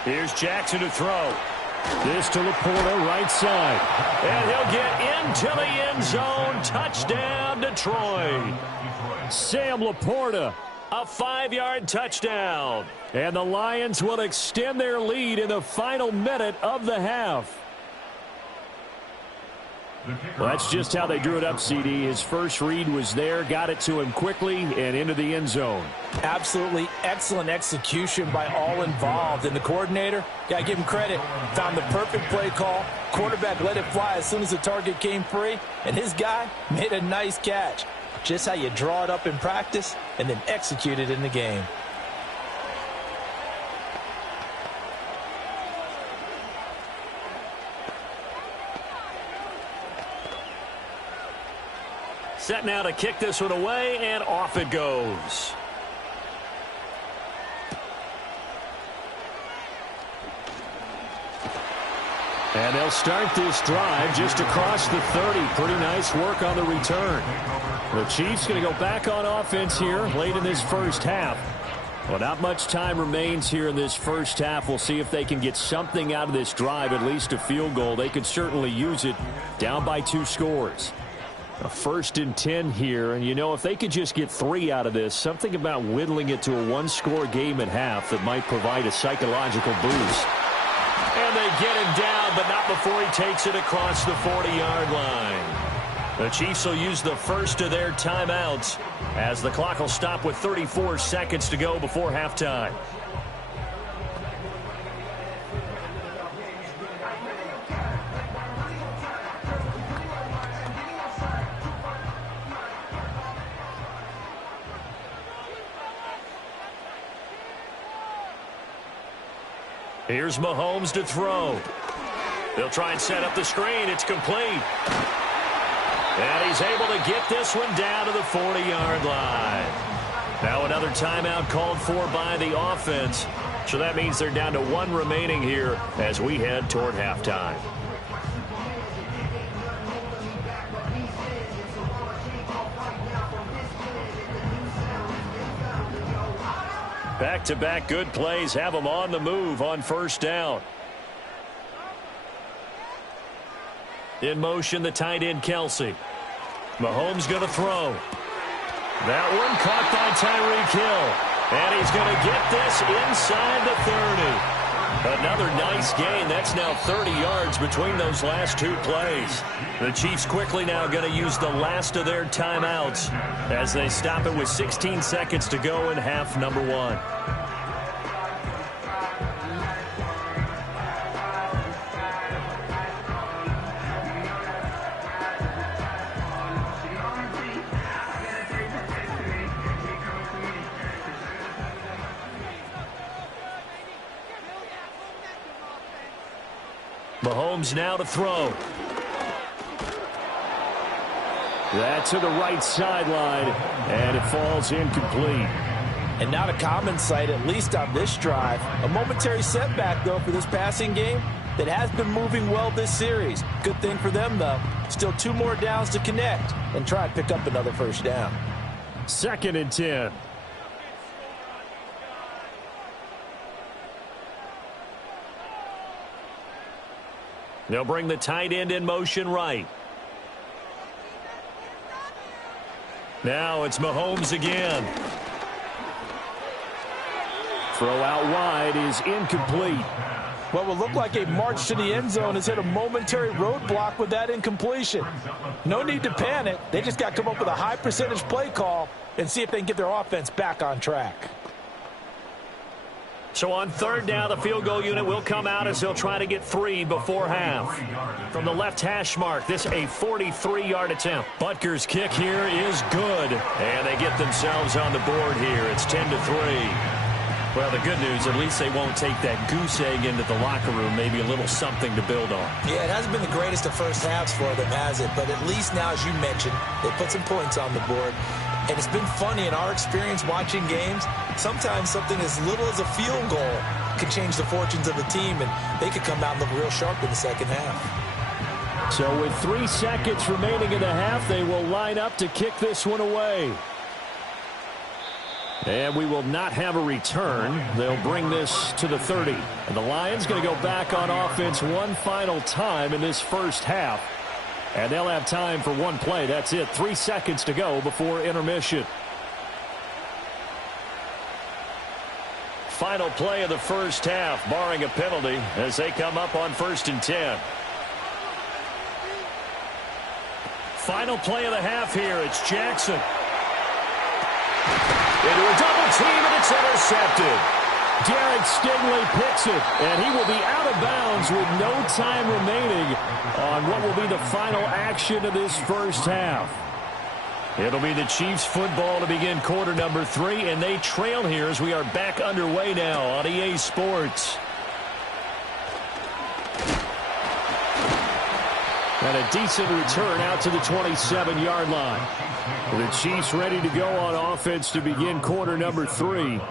Here's Jackson to throw. This to Laporta, right side. And he'll get into the end zone. Touchdown, Detroit. Sam Laporta, a 5-yard touchdown. And the Lions will extend their lead in the final minute of the half. Well, that's just how they drew it up, CD. His first read was there, got it to him quickly, and into the end zone. Absolutely excellent execution by all involved. And the coordinator, got to give him credit, found the perfect play call. Quarterback let it fly as soon as the target came free, and his guy made a nice catch. Just how you draw it up in practice and then execute it in the game. Set now to kick this one away, and off it goes. And they'll start this drive just across the 30. Pretty nice work on the return. The Chiefs going to go back on offense here late in this first half. Well, not much time remains here in this first half. We'll see if they can get something out of this drive, at least a field goal. They could certainly use it, down by 2 scores. A 1st and 10 here, and you know, if they could just get 3 out of this, something about whittling it to a 1-score game at half that might provide a psychological boost. And they get him down, but not before he takes it across the 40-yard line. The Chiefs will use the first of their timeouts as the clock will stop with 34 seconds to go before halftime. Here's Mahomes to throw. They'll try and set up the screen. It's complete. And he's able to get this one down to the 40-yard line. Now another timeout called for by the offense. So that means they're down to 1 remaining here as we head toward halftime. Back-to-back good plays have them on the move on first down. In motion, the tight end, Kelsey. Mahomes going to throw. That one caught by Tyreek Hill. And he's going to get this inside the 30. Another nice gain. That's now 30 yards between those last 2 plays. The Chiefs quickly now going to use the last of their timeouts as they stop it with 16 seconds to go in half number 1. Mahomes now to throw. That to the right sideline, and it falls incomplete. And not a common sight, at least on this drive. A momentary setback, though, for this passing game that has been moving well this series. Good thing for them, though. Still 2 more downs to connect and try and pick up another first down. 2nd and 10. They'll bring the tight end in motion right. Now it's Mahomes again. Throw out wide is incomplete. What will look like a march to the end zone has hit a momentary roadblock with that incompletion. No need to panic. They just got to come up with a high percentage play call and see if they can get their offense back on track. So on 3rd down, the field goal unit will come out as they'll try to get 3 before half. From the left hash mark, this a 43-yard attempt. Butker's kick here is good. And they get themselves on the board here. It's 10-3. Well, the good news, at least they won't take that goose egg into the locker room. Maybe a little something to build on. Yeah, it hasn't been the greatest of first halves for them, has it? But at least now, as you mentioned, they put some points on the board. And it's been funny in our experience watching games. Sometimes something as little as a field goal can change the fortunes of a team, and they could come out and look real sharp in the second half. So with 3 seconds remaining in the half, they will line up to kick this one away. And we will not have a return. They'll bring this to the 30. And the Lions going to go back on offense one final time in this first half. And they'll have time for one play. That's it. 3 seconds to go before intermission. Final play of the first half, barring a penalty, as they come up on 1st and 10. Final play of the half here. It's Jackson. Into a double team, and it's intercepted. Derek Stingley picks it, and he will be out of bounds with no time remaining on what will be the final action of this first half. It'll be the Chiefs football to begin quarter number 3, and they trail here as we are back underway now on EA Sports. And a decent return out to the 27-yard line. The Chiefs ready to go on offense to begin quarter number 3.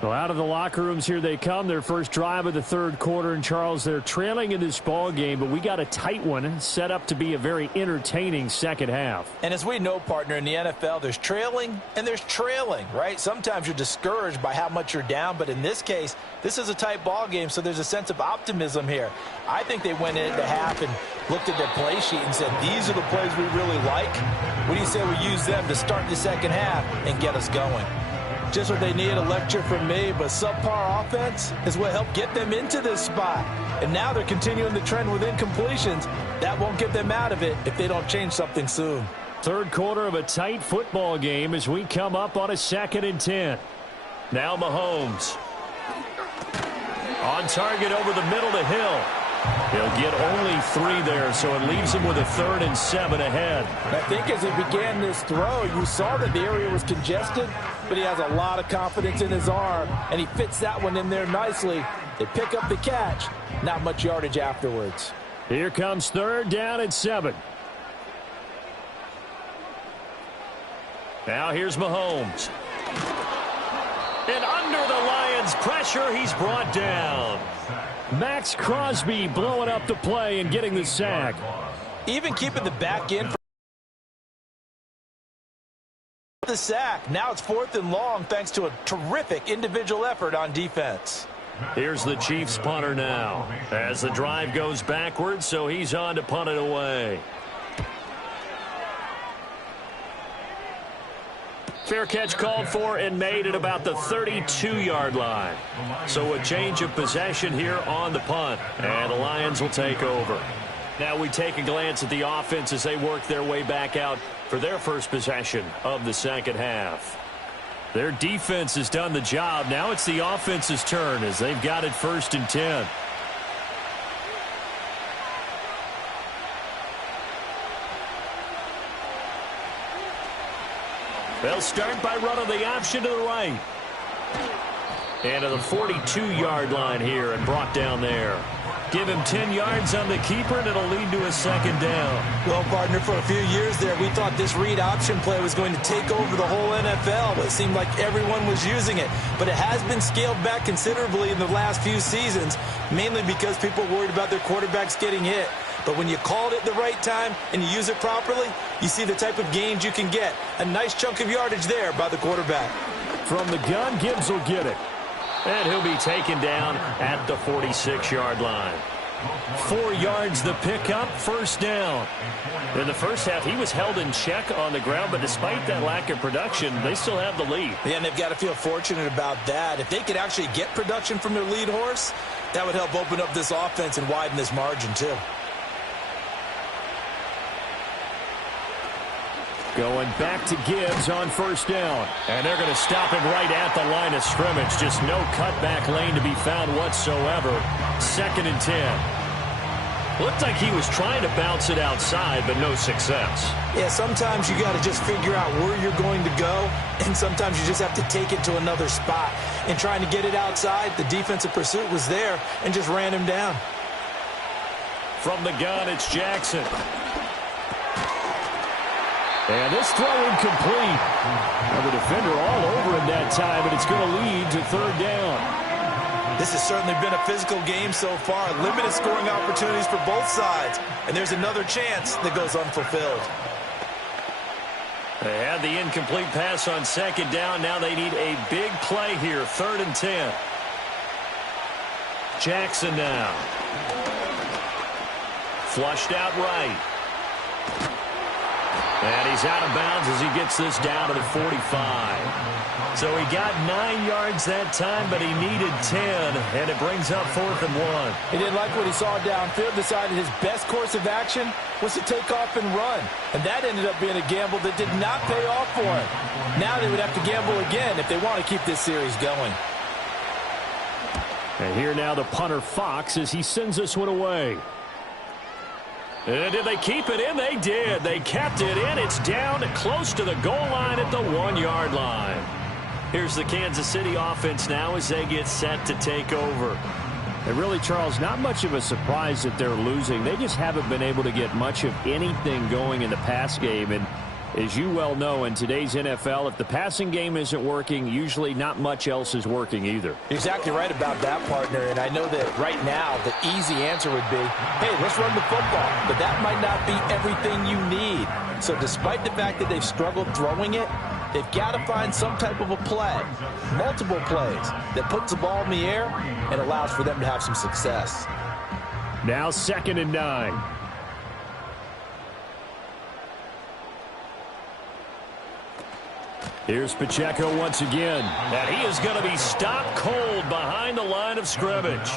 Well, out of the locker rooms here they come. Their first drive of the 3rd quarter. And, Charles, they're trailing in this ball game, but we got a tight one set up to be a very entertaining second half. And as we know, partner, in the NFL, there's trailing and there's trailing, right? Sometimes you're discouraged by how much you're down, but in this case, this is a tight ball game, so there's a sense of optimism here. I think they went into half and looked at their play sheet and said, these are the plays we really like. What do you say we use them to start the second half and get us going? Just what they need, a lecture from me, but subpar offense is what helped get them into this spot. And now they're continuing the trend with incompletions. That won't get them out of it if they don't change something soon. 3rd quarter of a tight football game as we come up on a 2nd and 10. Now Mahomes. On target over the middle to Hill. He'll get only 3 there, so it leaves him with a 3rd and 7 ahead. I think as he began this throw, you saw that the area was congested, but he has a lot of confidence in his arm, and he fits that one in there nicely. They pick up the catch, not much yardage afterwards. Here comes 3rd down and 7. Now here's Mahomes. And under the Lions' pressure, he's brought down. Max Crosby blowing up the play and getting the sack. Even keeping the back end for the sack. Now it's 4th and long thanks to a terrific individual effort on defense. Here's the Chiefs punter now as the drive goes backwards, so he's on to punt it away. Fair catch called for and made at about the 32-yard line. So a change of possession here on the punt, and the Lions will take over. Now we take a glance at the offense as they work their way back out for their first possession of the second half. Their defense has done the job. Now it's the offense's turn as they've got it 1st and 10. They'll start by running the option to the right. And to the 42-yard line here and brought down there. Give him 10 yards on the keeper, and it'll lead to a second down. Well, partner, for a few years there, we thought this read option play was going to take over the whole NFL. It seemed like everyone was using it. But it has been scaled back considerably in the last few seasons, mainly because people are worried about their quarterbacks getting hit. But when you called it the right time and you use it properly, you see the type of gains you can get. A nice chunk of yardage there by the quarterback. From the gun, Gibbs will get it. And he'll be taken down at the 46-yard line. 4 yards the pickup, first down. In the first half, he was held in check on the ground, but despite that lack of production, they still have the lead. Yeah, and they've got to feel fortunate about that. If they could actually get production from their lead horse, that would help open up this offense and widen this margin too. Going back to Gibbs on first down. And they're going to stop him right at the line of scrimmage. Just no cutback lane to be found whatsoever. 2nd and 10. Looked like he was trying to bounce it outside, but no success. Yeah, sometimes you got to just figure out where you're going to go, and sometimes you just have to take it to another spot. And trying to get it outside, the defensive pursuit was there and just ran him down. From the gun, it's Jackson. And this throw incomplete. Now the defender all over him that time, but it's going to lead to 3rd down. This has certainly been a physical game so far. Limited scoring opportunities for both sides. And there's another chance that goes unfulfilled. They had the incomplete pass on 2nd down. Now they need a big play here. 3rd and 10. Jackson now. Flushed out right. And he's out of bounds as he gets this down to the 45. So he got 9 yards that time, but he needed 10, and it brings up 4th and 1. He didn't like what he saw downfield, decided his best course of action was to take off and run. And that ended up being a gamble that did not pay off for him. Now they would have to gamble again if they want to keep this series going. And here now the punter Fox as he sends this one away. And did they keep it in? They did. They kept it in. It's down close to the goal line at the 1-yard line. Here's the Kansas City offense now as they get set to take over. And really, Charles, not much of a surprise that they're losing. They just haven't been able to get much of anything going in the pass game. And as you well know, in today's NFL, if the passing game isn't working, usually not much else is working either. You're exactly right about that, partner. And I know that right now the easy answer would be, hey, let's run the football. But that might not be everything you need. So despite the fact that they've struggled throwing it, they've got to find some type of a play, multiple plays, that puts the ball in the air and allows for them to have some success. Now 2nd and 9. Here's Pacheco once again. And he is going to be stopped cold behind the line of scrimmage.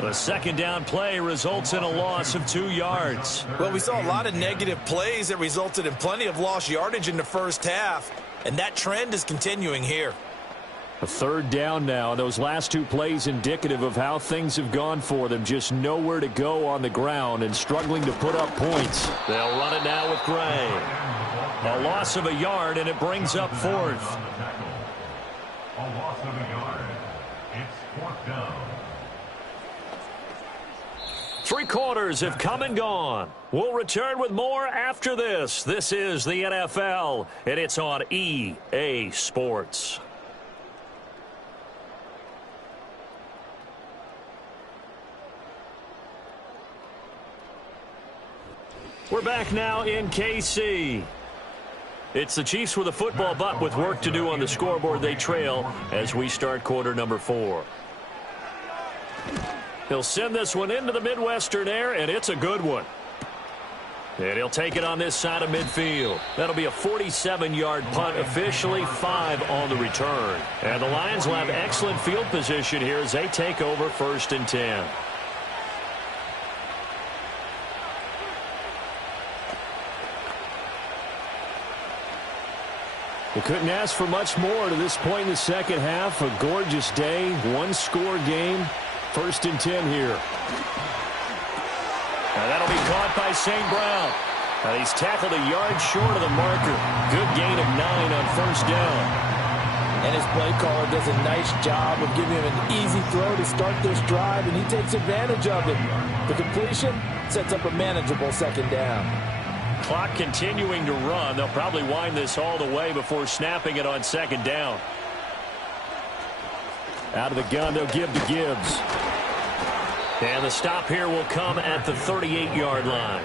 The 2nd down play results in a loss of 2 yards. Well, we saw a lot of negative plays that resulted in plenty of lost yardage in the first half. And that trend is continuing here. A 3rd down now. Those last 2 plays indicative of how things have gone for them. Just nowhere to go on the ground and struggling to put up points. They'll run it now with Gray. A loss of a yard, and it brings up 4th. A loss of a yard. It's 4th down. 3 quarters have come and gone. We'll return with more after this. This is the NFL, and it's on EA Sports. We're back now in KC. It's the Chiefs with a football, but with work to do on the scoreboard, they trail as we start quarter number 4. He'll send this one into the Midwestern air, and it's a good one. And he'll take it on this side of midfield. That'll be a 47-yard punt, officially 5 on the return. And the Lions will have excellent field position here as they take over 1st and 10. We couldn't ask for much more to this point in the second half. A gorgeous day, 1-score game. 1st and 10 here. Now that'll be caught by St. Brown. Now he's tackled a yard short of the marker. Good gain of 9 on 1st down. And his play caller does a nice job of giving him an easy throw to start this drive, and he takes advantage of it. The completion sets up a manageable second down. Clock continuing to run. They'll probably wind this all the way before snapping it on second down. Out of the gun, they'll give to Gibbs. And the stop here will come at the 38-yard line.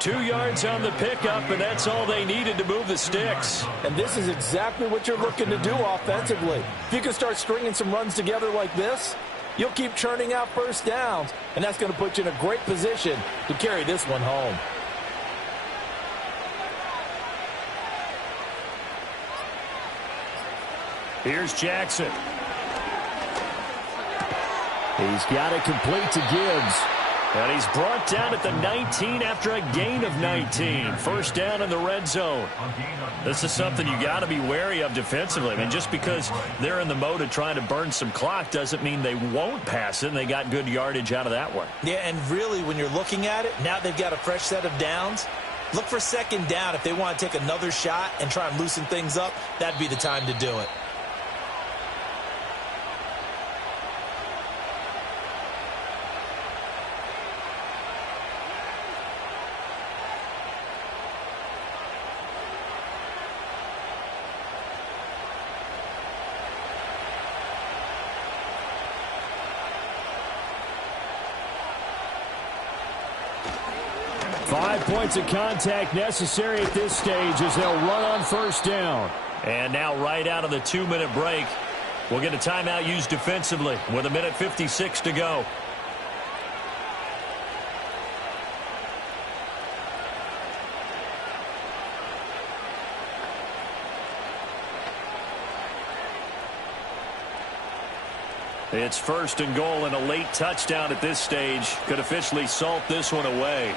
2 yards on the pickup, and that's all they needed to move the sticks. And this is exactly what you're looking to do offensively. If you can start stringing some runs together like this, you'll keep churning out first downs, and that's going to put you in a great position to carry this one home. Here's Jackson. He's got it complete to Gibbs. And he's brought down at the 19 after a gain of 19. First down in the red zone. This is something you got to be wary of defensively. I mean, just because they're in the mode of trying to burn some clock doesn't mean they won't pass it, and they got good yardage out of that one. Yeah, and really, when you're looking at it, now they've got a fresh set of downs. Look for second down. If they want to take another shot and try and loosen things up, that'd be the time to do it. Points of contact necessary at this stage as they'll run on first down. And now right out of the 2-minute break, we'll get a timeout used defensively with 1:56 to go. It's first and goal, and a late touchdown at this stage could officially salt this one away.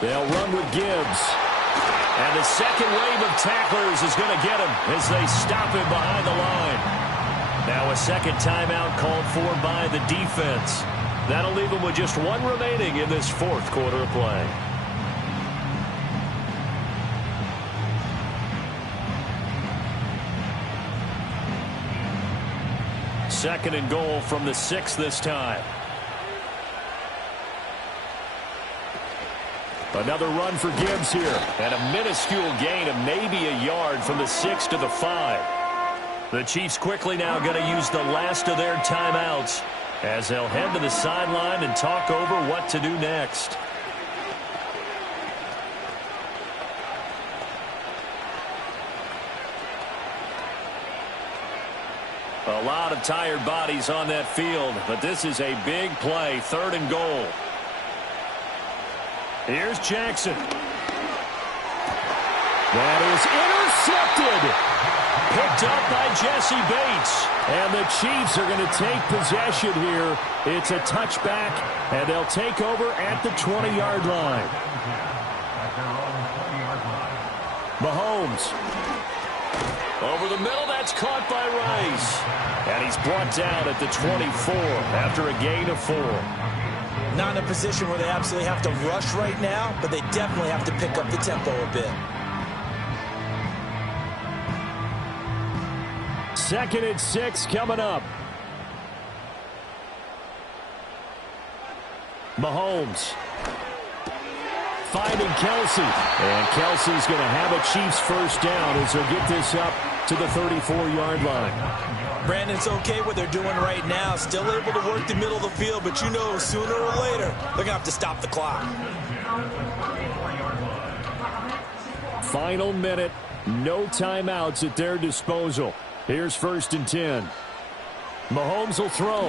They'll run with Gibbs. And the second wave of tacklers is going to get him as they stop him behind the line. Now a second timeout called for by the defense. That'll leave them with just one remaining in this fourth quarter of play. Second and goal from the 6 this time. Another run for Gibbs here. And a minuscule gain of maybe a yard from the 6 to the 5. The Chiefs quickly now going to use the last of their timeouts as they'll head to the sideline and talk over what to do next. A lot of tired bodies on that field, but this is a big play, third and goal. Here's Jackson. That is intercepted. Picked up by Jesse Bates. And the Chiefs are going to take possession here. It's a touchback, and they'll take over at the 20-yard line. Mahomes. Over the middle, that's caught by Rice. And he's brought down at the 24 after a gain of 4. Not in a position where they absolutely have to rush right now, but they definitely have to pick up the tempo a bit. Second and 6 coming up. Mahomes. Finding Kelsey. And Kelsey's going to have a Chiefs first down as they'll get this up to the 34-yard line. Brandon, it's okay what they're doing right now. Still able to work the middle of the field, but you know sooner or later they're going to have to stop the clock. Final minute. No timeouts at their disposal. Here's first and 10. Mahomes will throw.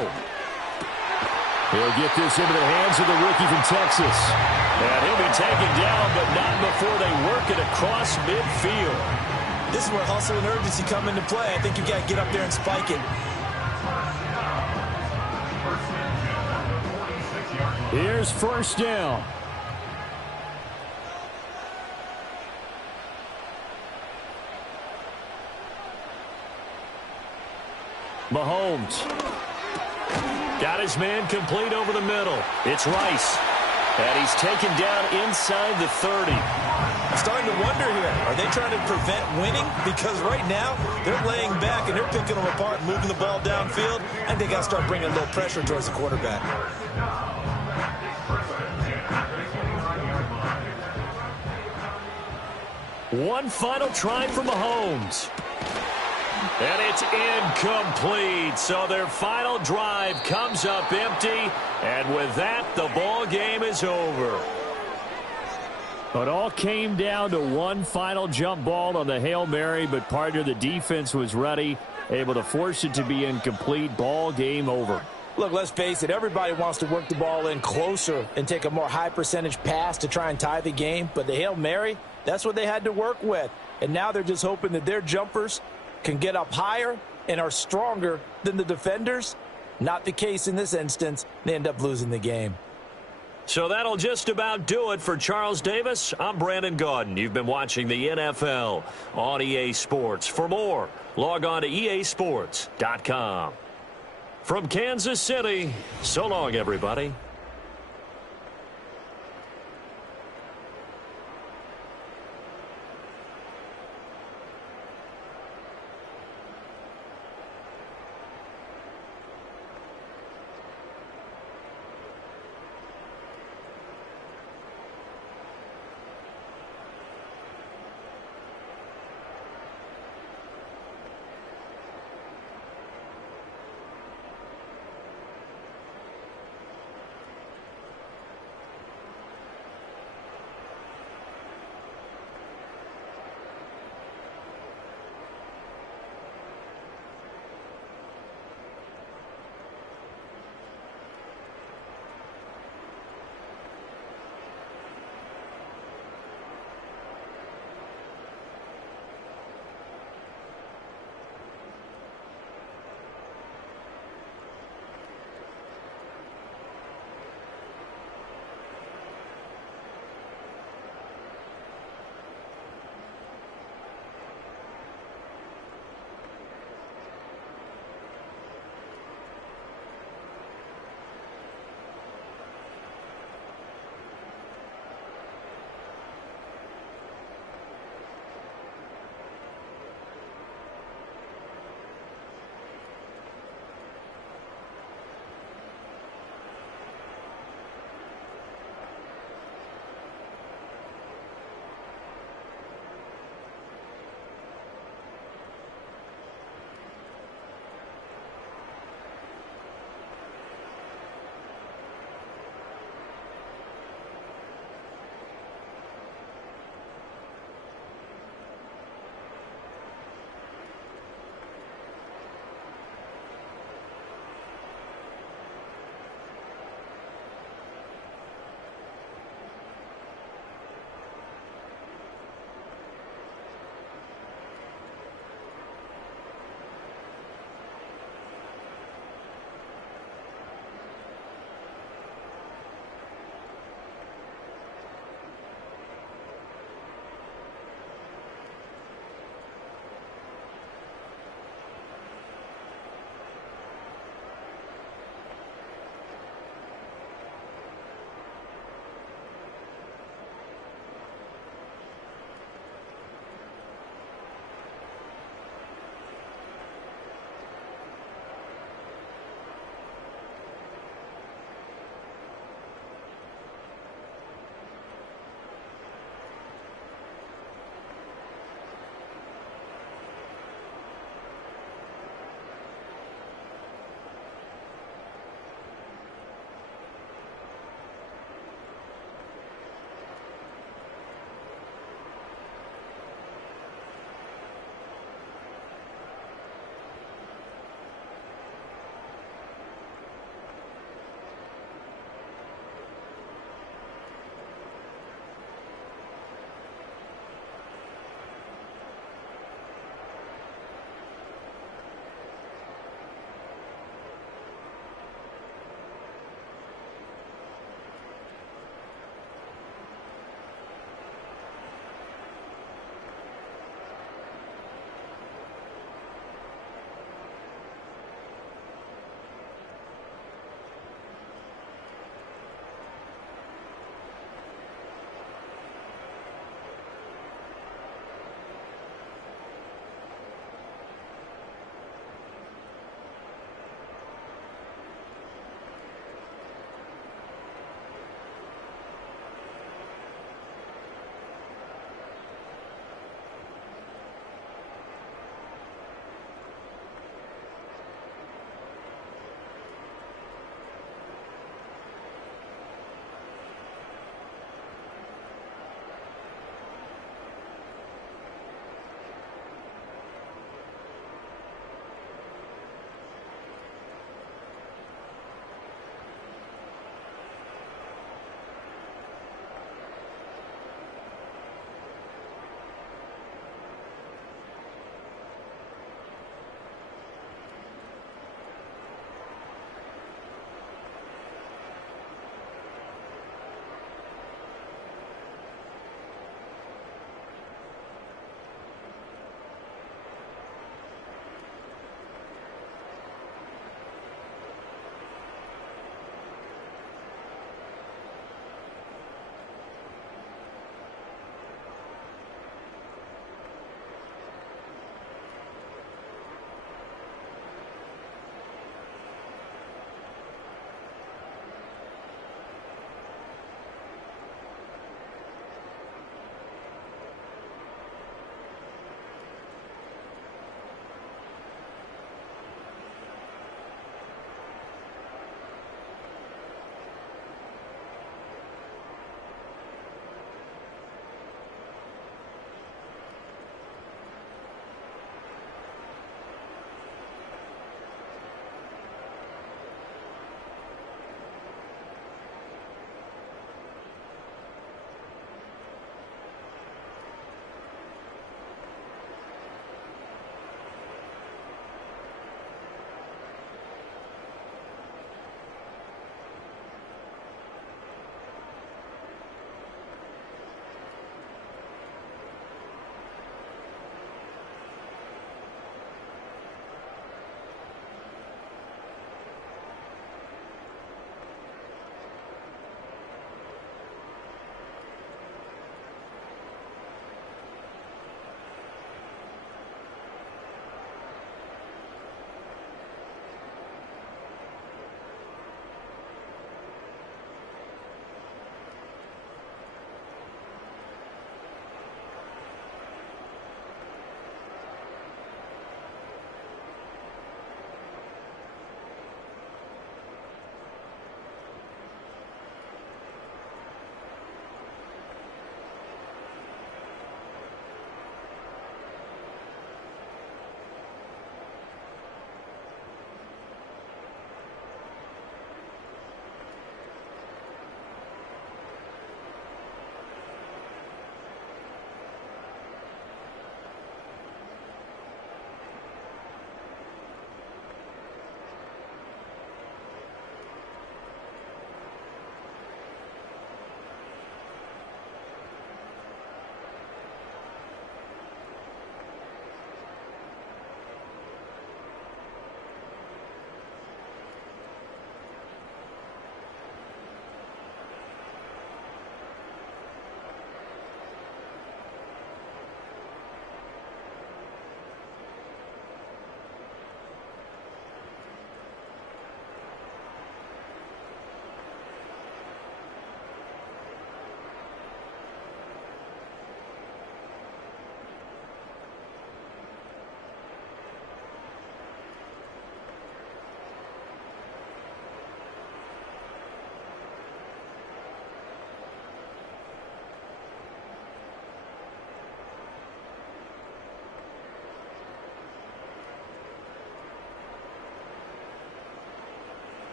He'll get this into the hands of the rookie from Texas. And he'll be taken down, but not before they work it across midfield. This is where hustle and urgency come into play. I think you've got to get up there and spike it. Here's first down. Mahomes. Got his man complete over the middle. It's Rice. And he's taken down inside the 30. I'm starting to wonder here. Are Are they trying to prevent winning? Because right now, they're laying back and they're picking them apart and moving the ball downfield. And they got to start bringing a little pressure towards the quarterback. One final try for Mahomes. And it's incomplete. So their final drive comes up empty. And with that, the ball game is over. It all came down to one final jump ball on the Hail Mary, but partner, the defense was ready, able to force it to be incomplete. Ball game over. Look, let's face it, everybody wants to work the ball in closer and take a more high percentage pass to try and tie the game. But the Hail Mary, that's what they had to work with. And now they're just hoping that their jumpers can get up higher and are stronger than the defenders. Not the case in this instance. They end up losing the game. So that'll just about do it for Charles Davis. I'm Brandon Gaudin. You've been watching the NFL on EA Sports. For more, log on to easports.com. From Kansas City, so long, everybody.